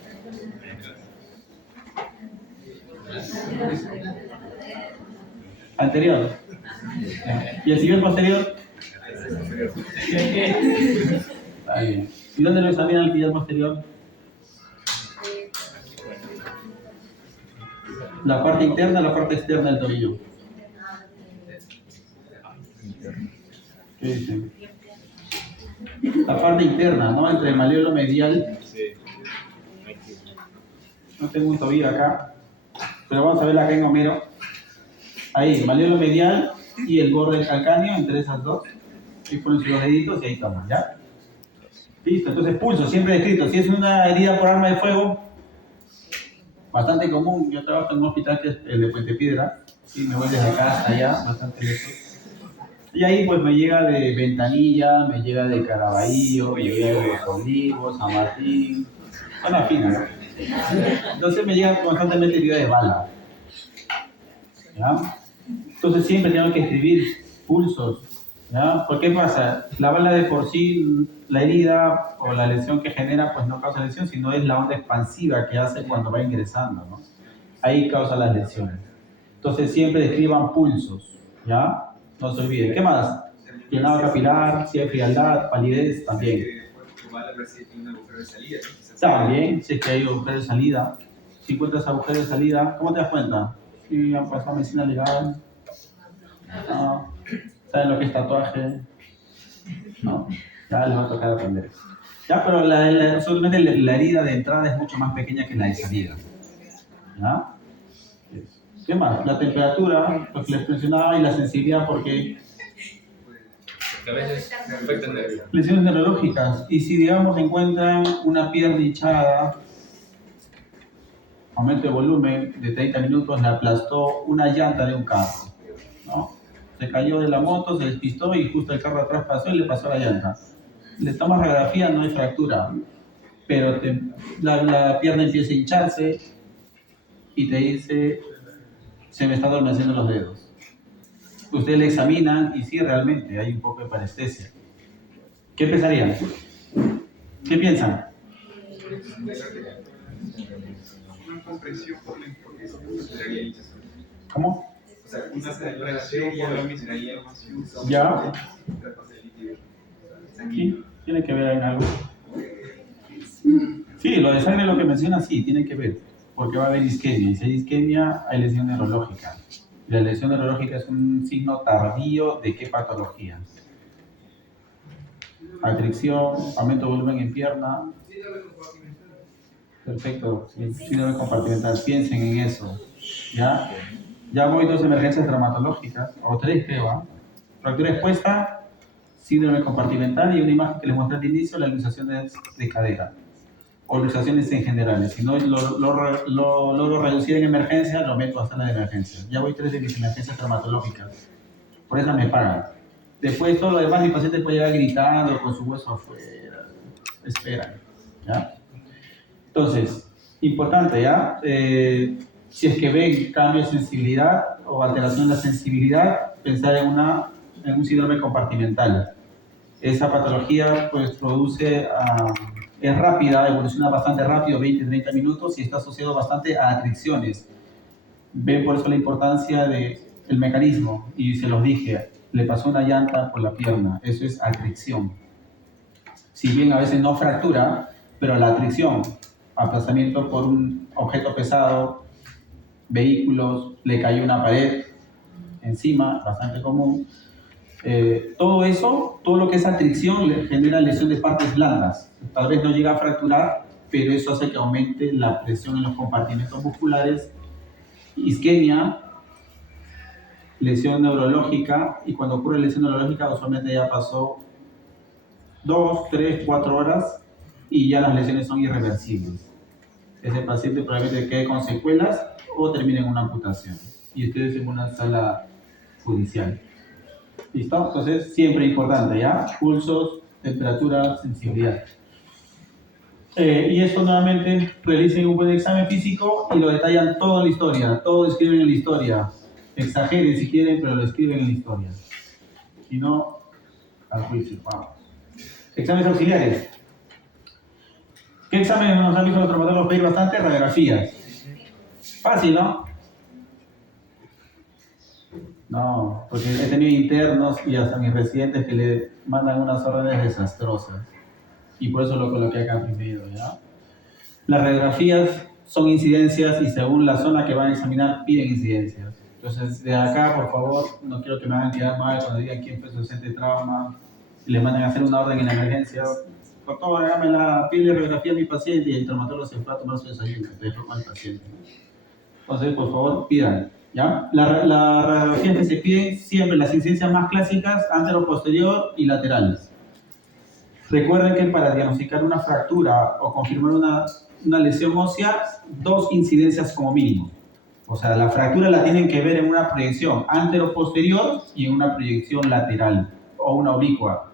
Anterior. ¿Y el tibial posterior? Está bien. ¿Y dónde lo examinan el tibial posterior? La parte interna o la parte externa del tobillo. ¿Qué dicen? La parte interna, ¿no? Entre el malleolo medial. No tengo un tobillo acá, pero vamos a verla acá en Homero. Ahí, malleolo medial y el borde del calcáneo, entre esas dos. Ahí ponen sus 2 deditos y ahí toman, ¿ya? Listo, entonces pulso, siempre descrito. Si es una herida por arma de fuego, bastante común. Yo trabajo en un hospital que es el de Puente Piedra, y me voy desde acá hasta allá, bastante lejos. Y ahí pues me llega de Ventanilla, me llega de Caraballo, me llega de Los Olivos, San Martín, zona fina, ¿no? Entonces me llega constantemente herida de bala. ¿Ya? Entonces siempre tengo que escribir pulsos. ¿Ya? ¿Por qué pasa? La bala de por sí, la herida o la lesión que genera, pues no causa lesión, sino es la onda expansiva que hace cuando va ingresando, ¿no? Ahí causa las lesiones. Entonces siempre describan pulsos, ¿ya? No se olviden. ¿Qué más? Llenado capilar, si hay frialdad, palidez, también. Tu bala recibe un agujero de salida. También, si es que hay agujero de salida. Si encuentras agujero de salida, ¿cómo te das cuenta? Si han pasado medicina legal. No. ¿Saben lo que es tatuaje? No. Ya les va a tocar aprender. Ya, pero solamente la herida de entrada es mucho más pequeña que la de salida. ¿Ya? ¿Qué más? La temperatura, lo que les mencionaba, y la sensibilidad, porque A veces afecta el nervio. lesiones neurológicas. Y si, digamos, encuentran una pierna hinchada, aumento de volumen de 30 minutos, le aplastó una llanta de un carro, ¿no? Se cayó de la moto, se despistó y justo el carro atrás pasó y le pasó la llanta. Le tomas radiografía, no hay fractura, pero la pierna empieza a hincharse y te dice, se me están adormeciendo los dedos. Ustedes le examinan y sí, realmente hay un poco de parestesia. ¿Qué pensarían? ¿Qué piensan? Una comprensión porque eso generaría hinchazón. ¿Cómo? O sea, una separación por la miseraría. Ya. Sí, tiene que ver en algo. Sí, lo de sangre, lo que menciona, sí, tiene que ver. Porque va a haber isquemia. Y si hay isquemia, hay lesión neurológica. Y la lesión neurológica es un signo tardío de qué patología. Atricción, aumento de volumen en pierna. Perfecto, síndrome compartimental. Piensen en eso. ¿Ya? Ya voy dos emergencias traumatológicas, o tres creo, ¿eh? Fractura expuesta, síndrome compartimental y una imagen que les mostré al inicio, la luxación de cadera. O luxaciones en general. Si no lo logro reducir en emergencia, lo meto a sala de emergencia. Ya voy tres de mis emergencias traumatológicas. Por eso me pagan. Después todo lo demás, mi paciente puede llegar gritando con su hueso afuera. Esperan. ¿Ya? Entonces, importante, ¿ya? Si es que ven cambio de sensibilidad o alteración de la sensibilidad, pensar en un síndrome compartimental. Esa patología pues produce, es rápida, evoluciona bastante rápido, 20-30 minutos y está asociado bastante a atricciones. Ven por eso la importancia del mecanismo y se los dije, le pasó una llanta por la pierna, eso es atricción. Si bien a veces no fractura, pero la atricción, aplastamiento por un objeto pesado, vehículos, le cayó una pared encima, bastante común. Todo eso, todo lo que es atricción le genera lesión de partes blandas. Tal vez no llega a fracturar, pero eso hace que aumente la presión en los compartimentos musculares, isquemia, lesión neurológica, y cuando ocurre lesión neurológica usualmente ya pasó 2, 3, 4 horas y ya las lesiones son irreversibles. Ese paciente probablemente quede con secuelas o termine en una amputación y ustedes en una sala judicial. ¿Listo? Entonces, siempre importante, ¿ya? Pulsos, temperatura, sensibilidad. Y esto nuevamente, realicen un buen examen físico y lo detallan todo en la historia, todo escriben en la historia. Exageren si quieren, pero lo escriben en la historia. Si no, al juicio. Vamos. Exámenes auxiliares. ¿Qué exámenes nos han visto los traumatólogos pedir bastante? Radiografías. Fácil, ¿no? No, porque he tenido internos y hasta mis residentes que le mandan unas órdenes desastrosas. Y por eso lo coloqué acá primero, ¿ya? Las radiografías son incidencias y según la zona que van a examinar piden incidencias. Entonces, de acá, por favor, no quiero que me hagan quedar mal cuando digan quién fue su docente de trauma y le manden a hacer una orden en la emergencia. Por favor, hágame la pide radiografía a mi paciente y el traumatólogo se fue a tomar su desayuno. Dejo con el paciente. Entonces, por favor, pidan. ¿Ya? La radiografía que se pide siempre las incidencias más clásicas, antero, posterior y laterales. Recuerden que para diagnosticar una fractura o confirmar una lesión ósea, 2 incidencias como mínimo. O sea, la fractura la tienen que ver en una proyección antero-posterior y en una proyección lateral o una oblicua.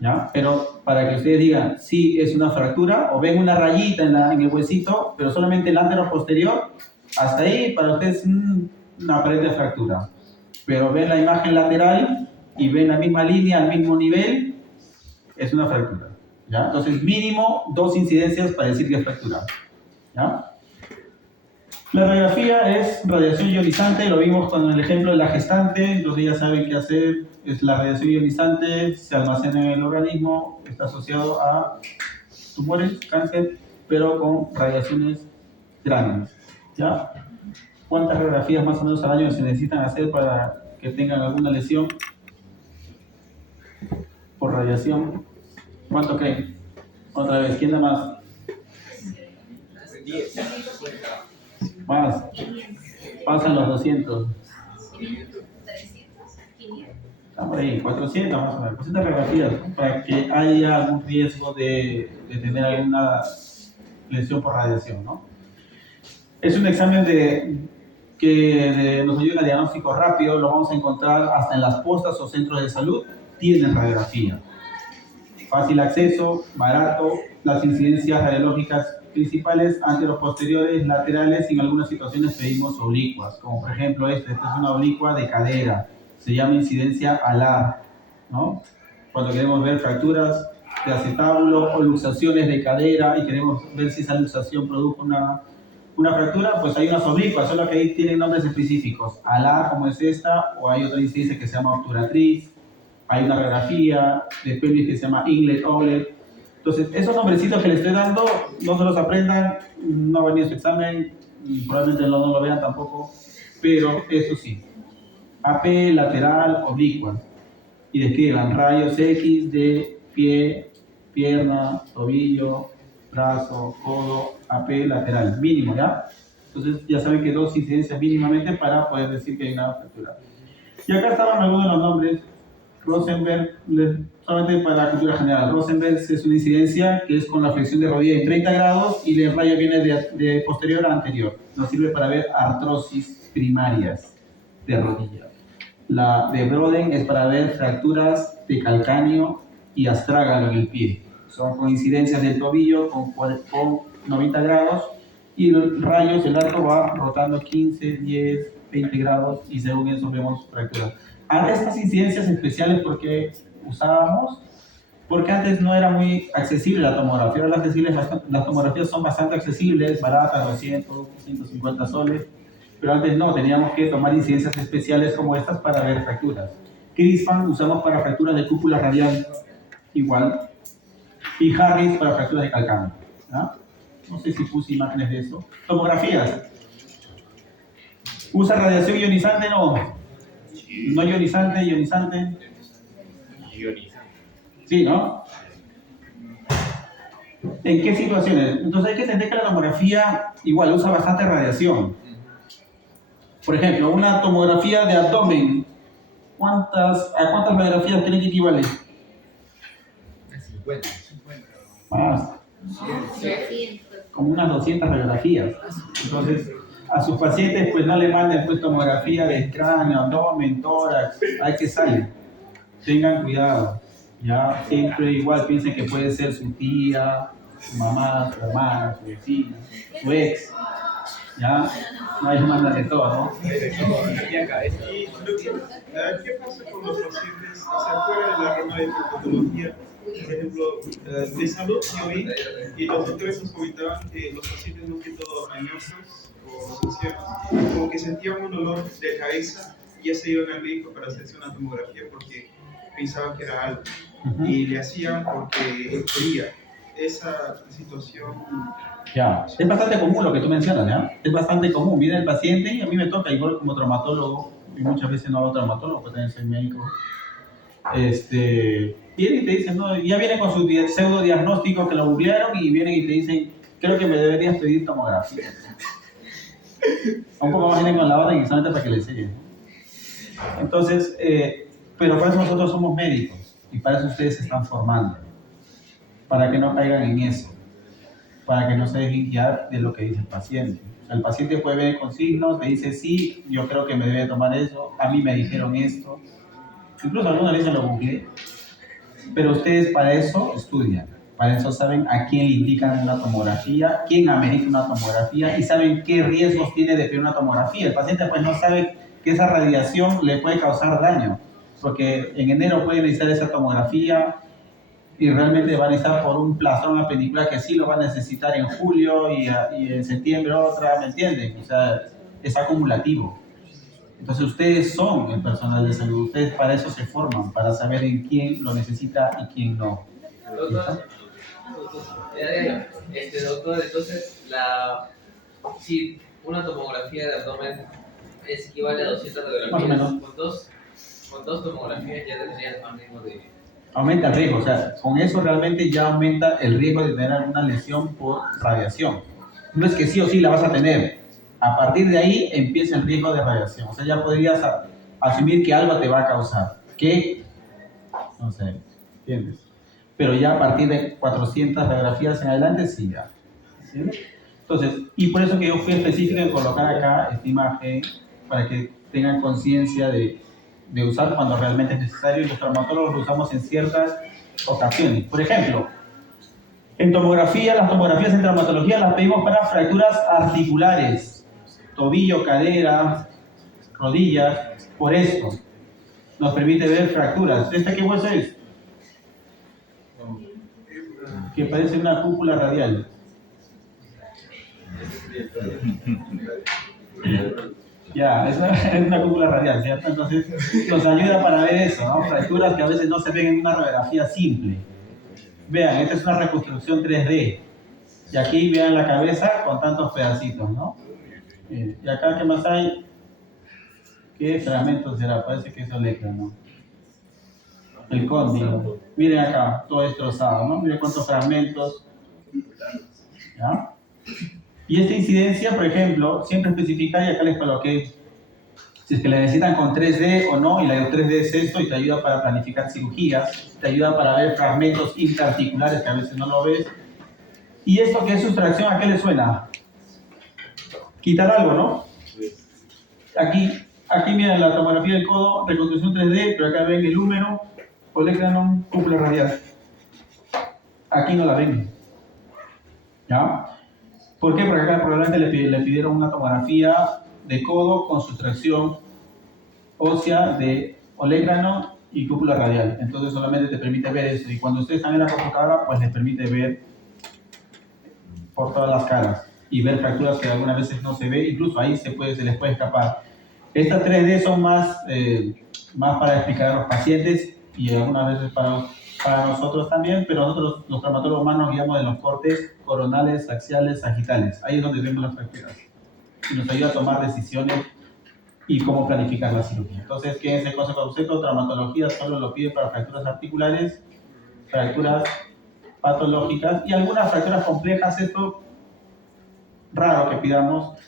¿Ya? Pero para que ustedes digan si es una fractura o ven una rayita en el huesito, pero solamente el antero-posterior, hasta ahí para ustedes es una aparente fractura. Pero ven la imagen lateral y ven la misma línea al mismo nivel, es una fractura. ¿Ya? Entonces, mínimo 2 incidencias para decir que es fractura. ¿Ya? La radiografía es radiación ionizante, lo vimos con el ejemplo de la gestante, entonces ya saben qué hacer. Es la radiación ionizante, se almacena en el organismo, está asociado a tumores, cáncer, pero con radiaciones grandes. ¿Ya? ¿Cuántas radiografías más o menos al año se necesitan hacer para que tengan alguna lesión por radiación? ¿Cuánto creen? Otra vez, ¿quién da más? 10. Más. Pasan los 200. 300, 500. Está por ahí, 400 más o menos. 400 radiografías, ¿no? Para que haya algún riesgo de tener alguna lesión por radiación, ¿no? Es un examen que nos ayuda a diagnóstico rápido, lo vamos a encontrar hasta en las postas o centros de salud, tienen radiografía. Fácil acceso, barato, las incidencias radiológicas principales, anteroposteriores, laterales, y en algunas situaciones pedimos oblicuas, como por ejemplo esta es una oblicua de cadera, se llama incidencia alar, ¿no? Cuando queremos ver fracturas de acetábulo o luxaciones de cadera y queremos ver si esa luxación produjo una fractura, pues hay unas oblicuas, solo que ahí tienen nombres específicos, alar como es esta, o hay otra incidencia que se llama obturatriz, hay una radiografía de pelvis que se llama inlet, outlet. Entonces, esos nombrecitos que les estoy dando, no se los aprendan, no van a ir a su examen, y probablemente no lo vean tampoco, pero eso sí, AP, lateral, oblicua, y describan rayos X de pie, pierna, tobillo, brazo, codo, AP, lateral, mínimo, ¿ya? Entonces, ya saben que 2 incidencias mínimamente para poder decir que hay una fractura. Y acá estaban algunos de los nombres. Rosenberg, solamente para la cultura general, Rosenberg es una incidencia que es con la flexión de rodilla en 30 grados y el rayo viene de posterior a anterior. Nos sirve para ver artrosis primarias de rodilla. La de Broden es para ver fracturas de calcáneo y astrágalo en el pie. Son coincidencias del tobillo con 90 grados y los rayos, el arco va rotando 15, 10, 20 grados y según eso vemos fracturas. A estas incidencias especiales, ¿por qué usábamos? Porque antes no era muy accesible la tomografía. Ahora las tomografías son bastante accesibles, baratas, 200, 150 soles. Pero antes no, teníamos que tomar incidencias especiales como estas para ver fracturas. Crispan usamos para fracturas de cúpula radial, igual. Y Harris para fracturas de calcáneo. ¿No? No sé si puse imágenes de eso. Tomografías. ¿Usa radiación ionizante? No. No ionizante, ionizante. Sí, ¿no? ¿En qué situaciones? Entonces hay que entender que la tomografía igual usa bastante radiación. Por ejemplo, una tomografía de abdomen, ¿a cuántas radiografías creen que equivale? 50. Más, 300. como unas 200 radiografías. Entonces, a sus pacientes pues no le manden pues tomografía de cráneo, abdomen, tórax, hay que salir. Tengan cuidado, ya siempre igual piensen que puede ser su tía, su mamá, su hermana, su vecina, su ex, ya, no hay mandas de todo, ¿no? ¿Y doctor, qué pasa con los pacientes, o sea, fuera de la rama de patología? Por ejemplo, de salud yo vi y los doctores nos comentaban que los pacientes no que todo añosos o ancianos, como que sentían un dolor de cabeza y ya se iban al médico para hacerse una tomografía porque pensaban que era algo y le hacían porque quería. Esa situación. Ya, es bastante común lo que tú mencionas, ¿ya? Es bastante común. Viene el paciente y a mí me toca, igual como traumatólogo, y muchas veces no hago traumatólogo, porque también soy médico. Vienen y te dicen, no, ya vienen con su pseudo diagnóstico que lo googlearon y vienen y te dicen, creo que me deberías pedir tomografía. Un poco más vienen con la orden y solamente para que le enseñen. Entonces, pero para eso nosotros somos médicos y para eso ustedes se están formando. para que no caigan en eso, para que no se dejen guiar de lo que dice el paciente. O sea, el paciente puede ver con signos, te dice, sí, yo creo que me debe tomar eso, a mí me dijeron esto, incluso algunas veces lo googleé, pero ustedes para eso estudian, para eso saben a quién le indican una tomografía, quién amerita una tomografía y saben qué riesgos tiene de pedir una tomografía. El paciente pues no sabe que esa radiación le puede causar daño, porque en enero puede necesitar esa tomografía y realmente va a necesitar por un plazón una película que sí lo va a necesitar en julio y en septiembre otra, ¿me entienden? O sea, es acumulativo. Entonces ustedes son el personal de salud, ustedes para eso se forman, para saber en quién lo necesita y quién no. Doctor, doctor, entonces, si una tomografía de abdomen equivale a 200 Más o radiografías, menos. con dos tomografías ya tendrías más riesgo de... Aumenta el riesgo, o sea, con eso realmente ya aumenta el riesgo de tener alguna lesión por radiación. No es que sí o sí la vas a tener. A partir de ahí empieza el riesgo de radiación. O sea, ya podrías asumir que algo te va a causar. ¿Qué? No sé, ¿entiendes? Pero ya a partir de 400 radiografías en adelante, sí ya. ¿Entiendes? Entonces, y por eso que yo fui específico en colocar acá esta imagen para que tengan conciencia de usar cuando realmente es necesario y los traumatólogos lo usamos en ciertas ocasiones. Por ejemplo, en tomografía, las tomografías en traumatología las pedimos para fracturas articulares, tobillo, cadera, rodillas, por esto. Nos permite ver fracturas. ¿Este qué hueso es? Que parece una cúpula radial. Ya, es una cúpula radial, ¿cierto? Entonces nos ayuda para ver eso, ¿no? Fracturas que a veces no se ven en una radiografía simple. Vean, esta es una reconstrucción 3D. Y aquí vean la cabeza con tantos pedacitos, ¿no? Y acá, ¿qué más hay? ¿Qué fragmentos será? Parece que es olecra, ¿no? El cóndilo. Miren acá, todo destrozado, ¿no? Miren cuántos fragmentos. ¿Ya? Y esta incidencia, por ejemplo, siempre especifica, y acá les coloqué, si es que la necesitan con 3D o no, y la de 3D es esto, y te ayuda para planificar cirugías, te ayuda para ver fragmentos interarticulares que a veces no lo ves. ¿Y esto que es sustracción, a qué le suena? Quitar algo, ¿no? Aquí miren la tomografía del codo, reconstrucción 3D, pero acá ven el húmero, olecranon, cúpula radial. Aquí no la ven. ¿Ya? ¿Por qué? Porque acá probablemente le pidieron una tomografía de codo con sustracción ósea de olecranon y cúpula radial. Entonces solamente te permite ver eso. Y cuando ustedes están en la computadora, pues les permite ver por todas las caras y ver fracturas que algunas veces no se ve. Incluso ahí se les puede escapar. Estas 3D son más para explicar a los pacientes y algunas veces para nosotros también, pero nosotros los traumatólogos humanos nos guiamos de los cortes coronales, axiales, sagitales. Ahí es donde vemos las fracturas y nos ayuda a tomar decisiones y cómo planificar la cirugía. Entonces, quédense con ese concepto. Traumatología solo lo pide para fracturas articulares, fracturas patológicas y algunas fracturas complejas. Esto raro que pidamos.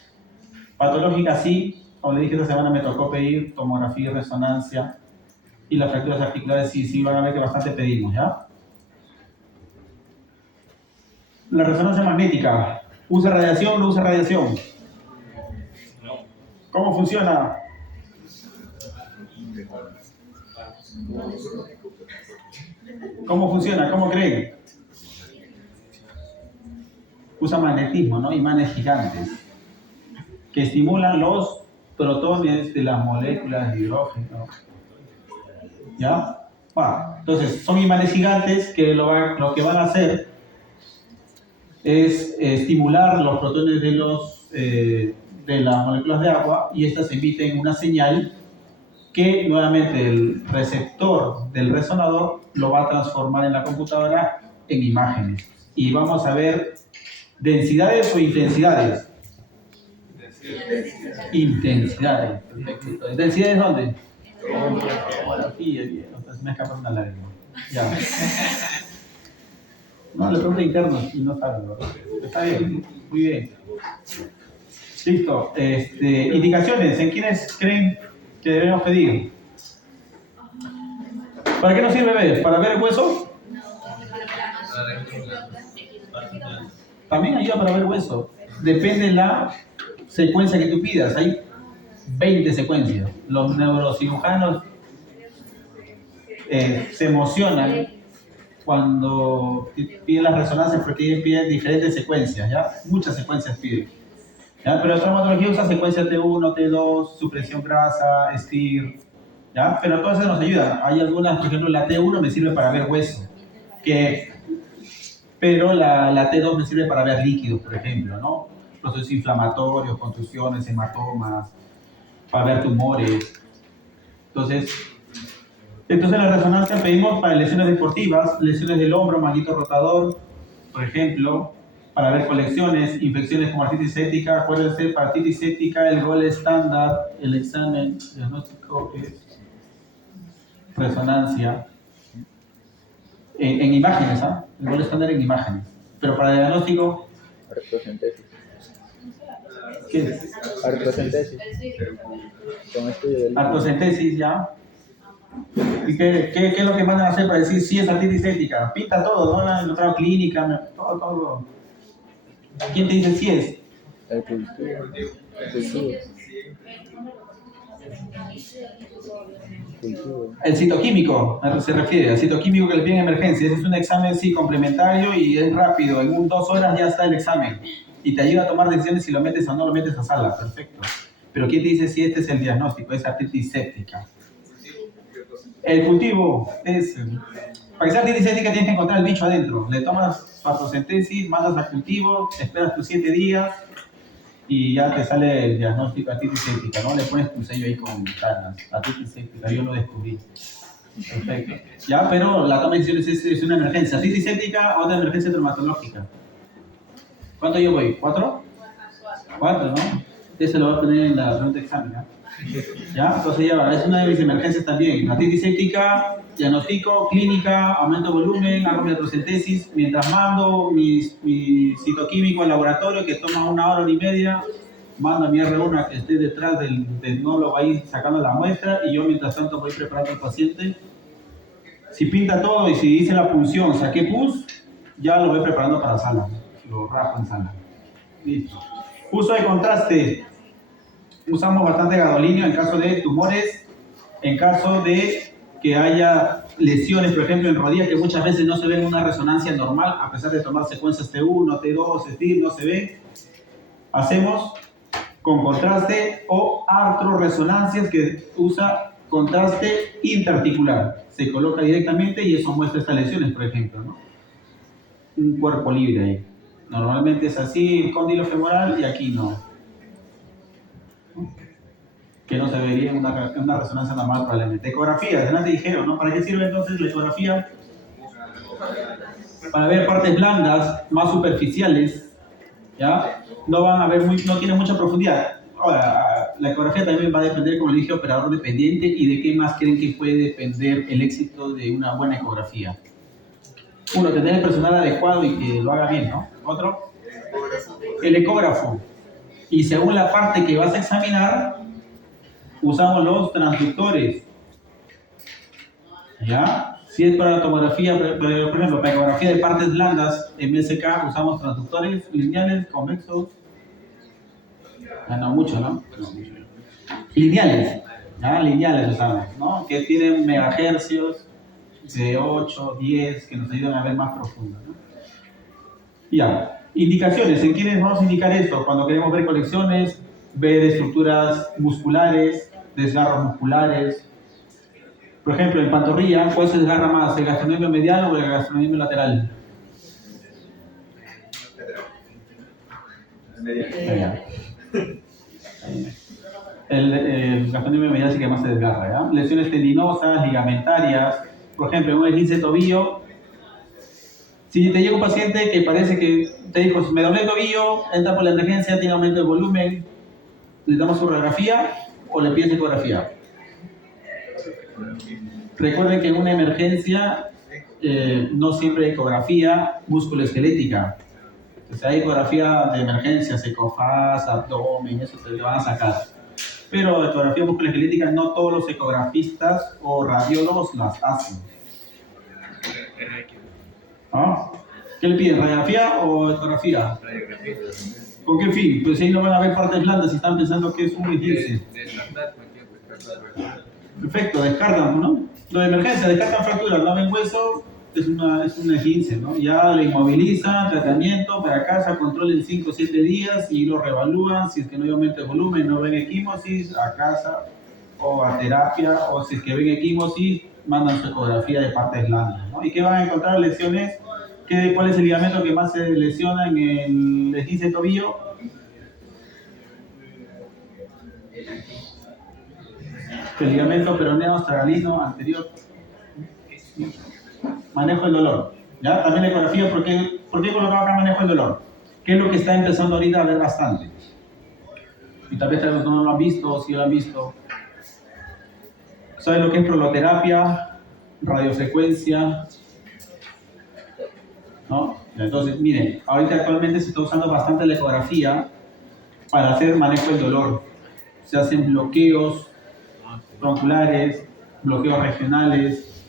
Patológicas sí, como le dije esta semana me tocó pedir tomografía y resonancia. Y las fracturas articulares sí van a ver que bastante pedimos, ¿ya? La resonancia magnética, ¿usa radiación o no usa radiación? ¿Cómo funciona? ¿Cómo funciona? ¿Cómo creen? Usa magnetismo, ¿no? Imanes gigantes que estimulan los protones de las moléculas de hidrógeno. ¿Ya? Bueno, entonces, son imanes gigantes que lo que van a hacer es estimular los protones de las moléculas de agua y estas emiten una señal que nuevamente el receptor del resonador lo va a transformar en la computadora en imágenes. Y vamos a ver densidades o intensidades. Intensidades. Perfecto. ¿Densidades dónde? Tomografía, entonces me escapa una lágrima. Ya. No, le pregunto interno y no saben, ¿verdad? Está bien, muy bien. Listo. Indicaciones, ¿en quiénes creen que debemos pedir? ¿Para qué nos sirve ver? ¿Para ver el hueso? la región blanca. También ayuda para ver hueso. Depende de la secuencia que tú pidas. Hay 20 secuencias. Los neurocirujanos se emocionan cuando piden las resonancias porque piden diferentes secuencias, ¿ya? Muchas secuencias piden. ¿Ya? Pero la traumatología usa secuencia T1, T2, supresión grasa, STIR, ¿ya? Pero todas esas nos ayudan. Hay algunas, por ejemplo, la T1 me sirve para ver hueso, pero la T2 me sirve para ver líquidos, por ejemplo, ¿no? Procesos inflamatorios, contusiones, hematomas, para ver tumores. Entonces la resonancia pedimos para lesiones deportivas, lesiones del hombro, manguito rotador, por ejemplo, para ver colecciones, infecciones como artritis séptica. Acuérdense, para artritis séptica el gol estándar, el examen diagnóstico es resonancia en imágenes, ¿ah? El gol estándar en imágenes. Pero para diagnóstico, Artrocentesis. ¿qué es? Artrocentesis. Con estudio del... Artrocentesis, ¿ya? ¿Y qué es lo que mandan a hacer para decir si es artritis séptica? Pinta todo, ¿no? Han encontrado clínica, todo. ¿Quién te dice si es? El cultivo. El cultivo. Cultivo. El citoquímico, se refiere al citoquímico que le piden en emergencia. Ese es un examen, sí, complementario y es rápido. En 2 horas ya está el examen. Y te ayuda a tomar decisiones si lo metes o no lo metes a sala. Perfecto. Pero ¿quién te dice si este es el diagnóstico? Es artritis séptica. El cultivo es... Para que sea artritis séptica tienes que encontrar el bicho adentro. Le tomas fatocentesis, mandas al cultivo, esperas tus 7 días y ya te sale el diagnóstico de artritis séptica, ¿no? Le pones tu sello ahí con canas. Artritis séptica, yo lo descubrí. Perfecto. Ya, pero la toma de decisiones es una emergencia. Artritis séptica, otra emergencia traumatológica. ¿Cuánto yo voy? ¿4? 4, ¿no? Ese lo voy a poner en la pregunta de examen, ¿ya? ¿Ya? Entonces ya va, es una de mis emergencias también. Artritis séptica, diagnóstico, clínica, aumento de volumen, hago mi artrocentesis, mientras mando mi citoquímico al laboratorio que toma 1 hora y media, mando a mi R1 a que esté detrás del nólogo ahí sacando la muestra y yo mientras tanto voy preparando al paciente. Si pinta todo y si hice la punción, saqué pus, ya lo voy preparando para sala, lo rajo en sala. Listo. Uso de contraste. Usamos bastante gadolinio en caso de tumores, en caso de que haya lesiones, por ejemplo, en rodillas que muchas veces no se ven una resonancia normal, a pesar de tomar secuencias T1, T2, STIR, no se ve. Hacemos con contraste o artroresonancias que usa contraste interarticular. Se coloca directamente y eso muestra estas lesiones, por ejemplo, ¿no? Un cuerpo libre ahí. Normalmente es así, cóndilo femoral y aquí no. Que no se vería en una resonancia normal probablemente. Ecografía, ya te dijeron, ¿no? ¿Para qué sirve entonces la ecografía? Para ver partes blandas, más superficiales, ¿ya? No tiene mucha profundidad. Ahora, la ecografía también va a depender, como le dije, operador dependiente y de qué más creen que puede depender el éxito de una buena ecografía. Uno, tener el personal adecuado y que lo haga bien, ¿no? Otro, el ecógrafo. Y según la parte que vas a examinar, usamos los transductores. ¿Ya? Si es para tomografía, por ejemplo, para ecografía de partes blandas, en MSK usamos transductores lineales, convexos. No mucho, ¿no? Lineales. ¿Ya? Lineales usamos, ¿no? Que tienen megahercios de 8, 10, que nos ayudan a ver más profundo, ¿no? Ya. Indicaciones. ¿En quiénes vamos a indicar esto? Cuando queremos ver colecciones, ver estructuras musculares, desgarros musculares. Por ejemplo, en pantorrilla, ¿cuál se desgarra más? ¿El gastrocnemio medial o el gastrocnemio lateral? El gastrocnemio medial sí que más se desgarra, ¿ya? Lesiones tendinosas, ligamentarias. Por ejemplo, en un esguince de tobillo, si te llega un paciente que parece que te dijo, me doblé el tobillo, entra por la emergencia, tiene aumento de volumen, ¿le damos su radiografía o le pides ecografía? Recuerden que en una emergencia no siempre hay ecografía musculoesquelética. O sea, hay ecografía de emergencia, ecofaz, abdomen, eso te lo van a sacar. Pero ecografía musculoesquelética no todos los ecografistas o radiólogos las hacen. ¿Ah? ¿Qué le piden? ¿Radiografía o ecografía? ¿Con qué fin? Pues ahí no van a ver partes blandas si están pensando que es un E15. Perfecto, descartan, ¿no? Lo de emergencia, descartan fracturas, no ven hueso, es un E15, ¿no? Ya le inmovilizan, tratamiento para casa, control en 5 o 7 días y lo reevalúan. Si es que no hay aumento de volumen, no ven equimosis, a casa o a terapia, o si es que ven equimosis, mandan su ecografía de partes blandas, ¿no? ¿Y qué van a encontrar? Lesiones. ¿Cuál es el ligamento que más se lesiona en el esguince de tobillo? El ligamento peroneo astragalino anterior. Manejo del dolor. ¿Ya? También la ecografía, ¿por qué colocaba acá manejo del dolor? ¿Qué es lo que está empezando ahorita a ver bastante? Y tal vez no lo han visto, o si lo han visto. ¿Saben lo que es proloterapia? Radiofrecuencia. ¿No? Entonces, miren, ahorita actualmente se está usando bastante la ecografía para hacer manejo del dolor. Se hacen bloqueos tronculares, bloqueos regionales,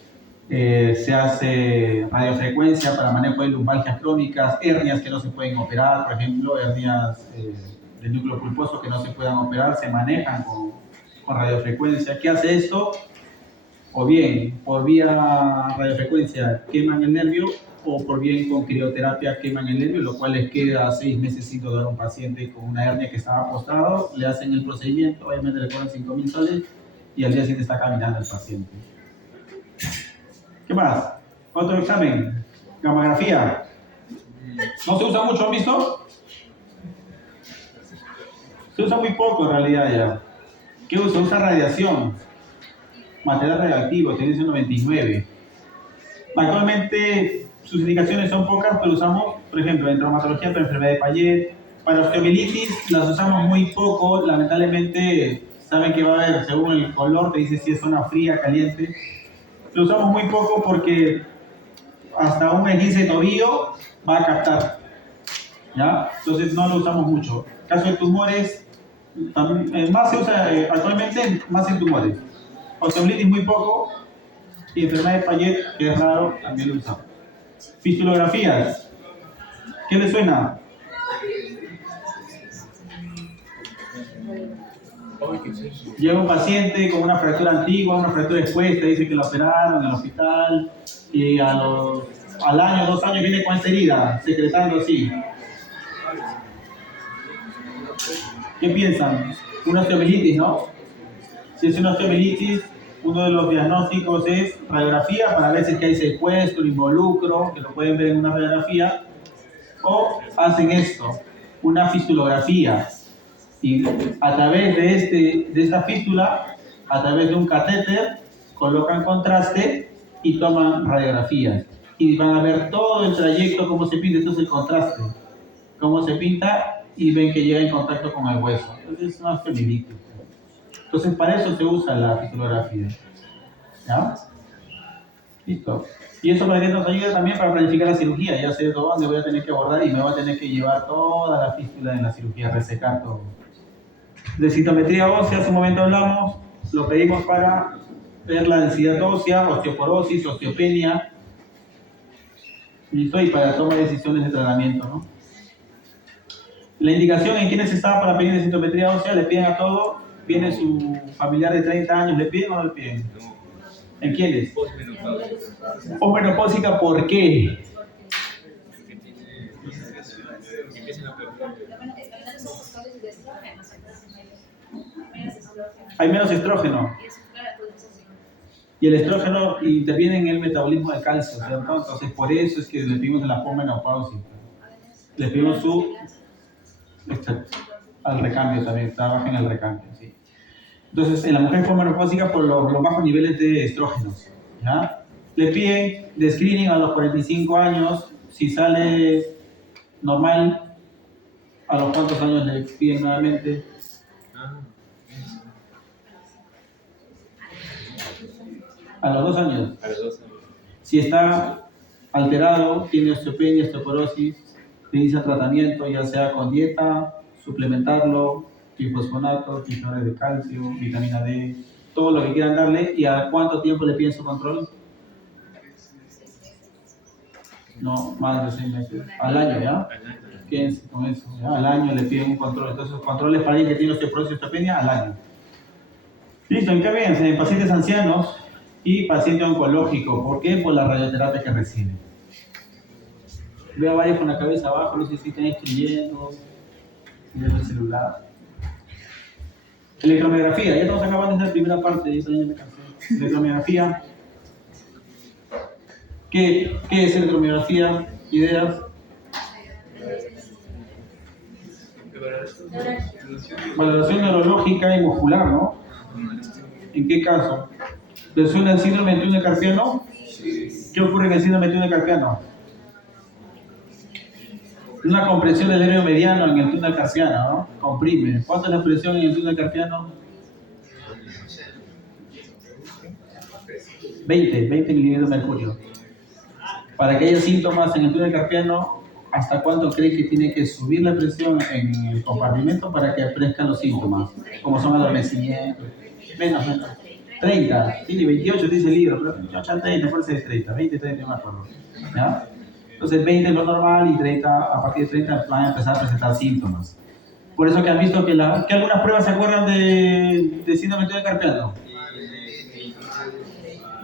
se hace radiofrecuencia para manejo de lumbalgias crónicas, hernias que no se pueden operar, por ejemplo, hernias del núcleo pulposo que no se puedan operar, se manejan con radiofrecuencia. ¿Qué hace esto? O bien por vía radiofrecuencia queman el nervio, o por bien con crioterapia queman el nervio, lo cual les queda 6 meses sin dolor a un paciente con una hernia que estaba postrado, le hacen el procedimiento, obviamente le cobran 5.000 soles y al día siguiente está caminando el paciente. ¿Qué más? Otro examen, gamografía. ¿No se usa mucho, han visto? Se usa muy poco en realidad ya. ¿Qué usa? Usa radiación, material radioactivo, tendencia 99. Actualmente sus indicaciones son pocas, pero usamos, por ejemplo, en traumatología para enfermedad de Payet, para osteomielitis las usamos muy poco, lamentablemente saben que va a haber, según el color, te dice si es zona fría, caliente. Lo usamos muy poco porque hasta un esguince de tobillo va a captar, ¿ya? Entonces no lo usamos mucho. Caso de tumores, también, más se usa actualmente, más en tumores. Osteomielitis muy poco, y enfermedad de Payet, que es raro, también lo usamos. Fistulografías. ¿Qué le suena? Llega un paciente con una fractura antigua, una fractura expuesta, dice que lo operaron en el hospital y al año, 2 años viene con esta herida, secretando así. ¿Qué piensan? Una osteomielitis, ¿no? Si es una osteomielitis, uno de los diagnósticos es radiografía para ver si es que hay secuestro, involucro, que lo pueden ver en una radiografía, o hacen esto, una fistulografía, y a través de esta fístula, a través de un catéter, colocan contraste y toman radiografías, y van a ver todo el trayecto, cómo se pinta. Entonces el contraste, cómo se pinta, y ven que llega en contacto con el hueso. Entonces es una osteomielitis. Entonces, para eso se usa la fistulografía. ¿Ya? Listo. Y eso para que nos ayude también para planificar la cirugía. Ya sé dónde voy a tener que abordar y me voy a tener que llevar toda la fístula en la cirugía, resecar todo. De citometría ósea, hace un momento hablamos, lo pedimos para ver la densidad ósea, osteoporosis, osteopenia. Listo, y para la toma de decisiones de tratamiento, ¿no? La indicación en quiénes estaba para pedir de citometría ósea, le piden a todo. Viene su familiar de 30 años, ¿le piden o no le piden? ¿En quiénes? Posmenopáusica, ¿por qué? Hay menos estrógeno. Y el estrógeno interviene en el metabolismo del calcio, ¿cierto? Entonces, por eso es que le pedimos en la posmenopáusica. Le pedimos al recambio también, trabaja en el recambio, ¿sí? Entonces, en la mujer posmenopáusica por los bajos niveles de estrógenos, ¿ya? Le piden de screening a los 45 años, si sale normal, ¿a los cuántos años le piden nuevamente? A los 2 años. Si está alterado, tiene osteopenia, osteoporosis, inicia tratamiento, ya sea con dieta, suplementarlo, bifosfonato, fijadores de calcio, vitamina D, todo lo que quieran darle. ¿Y a cuánto tiempo le piden su control? No, más de 6 meses. Al año, ¿ya? Quédense con eso. ¿Ya? Al año le piden un control. Entonces, los controles para alguien que tiene osteoporosis y osteopenia al año. Listo, ¿en qué ven? En pacientes ancianos y paciente oncológico. ¿Por qué? Por la radioterapia que reciben. Veo a varios con la cabeza abajo, no sé si están escribiendo, viendo el celular. Electromiografía, ya estamos acabando esta primera parte, ya me cansé. Electromiografía. ¿Qué es electromiografía? ¿Ideas? Valoración neurológica y muscular, ¿no? ¿En qué caso? ¿Le suena el síndrome de túnel carpiano? ¿Qué ocurre en el síndrome de túnel carpiano? Una compresión del nervio mediano en el túnel carpiano, ¿no? Comprime. ¿Cuánto es la presión en el túnel carpiano? 20 milímetros de mercurio. Para que haya síntomas en el túnel carpiano, ¿hasta cuánto cree que tiene que subir la presión en el compartimento para que aparezcan los síntomas? Como son adormecimiento. Menos. 30. Tiene 28, dice el libro, pero 28 a 30, ¿cuál es 30? 20, 30, no me acuerdo. ¿Ya? Entonces 20 es lo normal y 30, a partir de 30 van a empezar a presentar síntomas. Por eso que han visto que algunas pruebas se acuerdan de síndrome de túnel carpiano.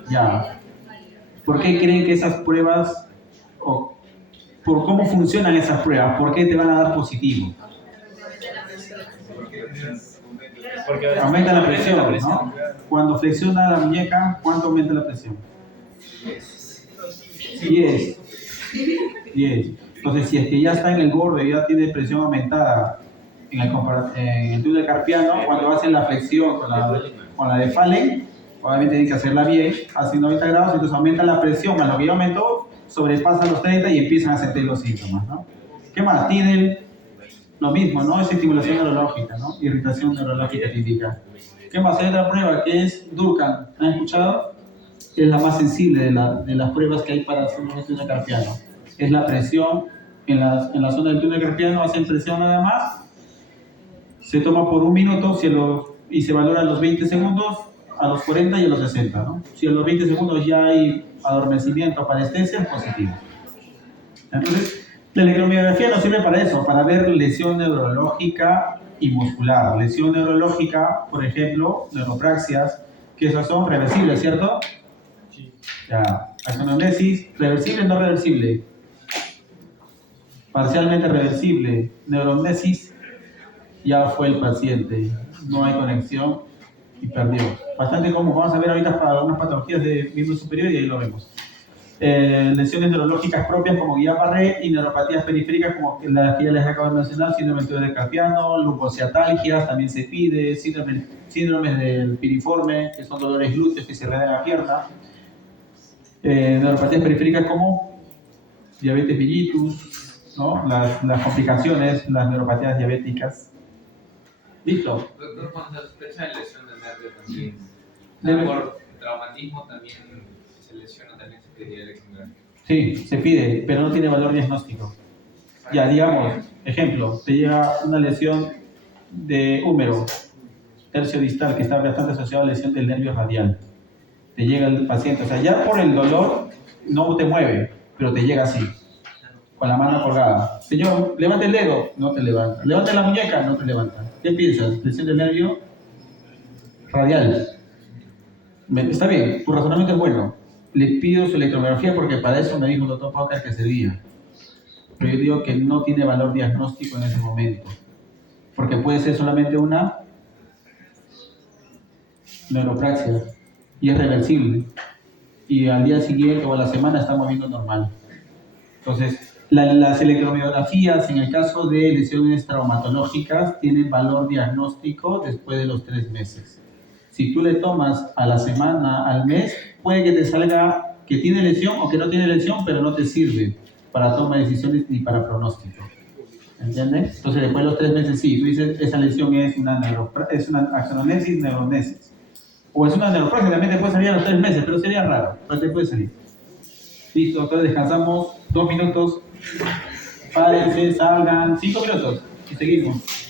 Ya. ¿Por qué creen que esas pruebas, o por cómo funcionan esas pruebas, por qué te van a dar positivo? Porque Aumenta la presión, ¿no? Cuando flexiona la muñeca, ¿cuánto aumenta la presión? 10. Entonces, si es que ya está en el borde, ya tiene presión aumentada en el túnel carpiano, cuando hacen la flexión con la de Fallen, obviamente tienen que hacerla bien, así 90 grados, entonces aumenta la presión, más lo que ya aumentó, sobrepasa los 30 y empiezan a sentir los síntomas, ¿no? ¿Qué más? Tienen lo mismo, ¿no? Es estimulación neurológica, ¿no? Irritación neurológica típica. ¿Qué más? Hay otra prueba que es Durkheim, ¿han escuchado? Es la más sensible de las pruebas que hay para hacer un túnel carpiano. Es la presión en la zona del túnel carpiano, hacen presión nada más, se toma por 1 minuto y se valora a los 20 segundos, a los 40 y a los 60, ¿no? Si a los 20 segundos ya hay adormecimiento o parestesia, es positivo. Entonces, la electromiografía nos sirve para eso, para ver lesión neurológica y muscular. Lesión neurológica, por ejemplo, neuropraxias, que esas son reversibles, ¿cierto? Sí. Ya, axonomesis, reversible o no reversible. Parcialmente reversible. Neuromnesis, ya fue el paciente, no hay conexión y perdió. Bastante común, vamos a ver ahorita para algunas patologías de miembro superior y ahí lo vemos. Lesiones neurológicas propias como Guillain-Barré y neuropatías periféricas como las que ya les acabo de mencionar, síndrome del túnel carpiano, leucociatalgias, también se pide, síndromes del piriforme, que son dolores glúteos que se rodean la pierna, neuropatías periféricas como diabetes mellitus, ¿no? Las complicaciones, las neuropatías diabéticas. ¿Listo? Doctor, cuando se sospecha de lesión del nervio también, por traumatismo también se lesiona, también se pediría electromiografía. Sí, se pide, pero no tiene valor diagnóstico. Ya, digamos, ejemplo, te llega una lesión de húmero, tercio distal, que está bastante asociado a la lesión del nervio radial. Te llega el paciente, o sea, ya por el dolor no te mueve, pero te llega así, con la mano colgada. Señor, levanta el dedo, no te levanta. Levanta la muñeca, no te levanta. ¿Qué piensas? Lesión del nervio radial. Está bien, tu razonamiento es bueno. Le pido su electromiografía porque para eso me dijo el doctor Pauker que servía. Pero yo digo que no tiene valor diagnóstico en ese momento. Porque puede ser solamente una neuropraxia y es reversible. Y al día siguiente o a la semana está moviendo normal. Entonces, las electromiografías en el caso de lesiones traumatológicas tienen valor diagnóstico después de los 3 meses. Si tú le tomas a la semana, al mes, puede que te salga que tiene lesión o que no tiene lesión, pero no te sirve para toma de decisiones ni para pronóstico. ¿Entiendes? Entonces después de los 3 meses sí, tú dices, esa lesión es una axonomesis, neuronesis. O es una neuropraxia, también te puede salir a los 3 meses, pero sería raro, pero te puede salir. Listo, entonces descansamos 2 minutos. Párense, salgan, 5 minutos y seguimos.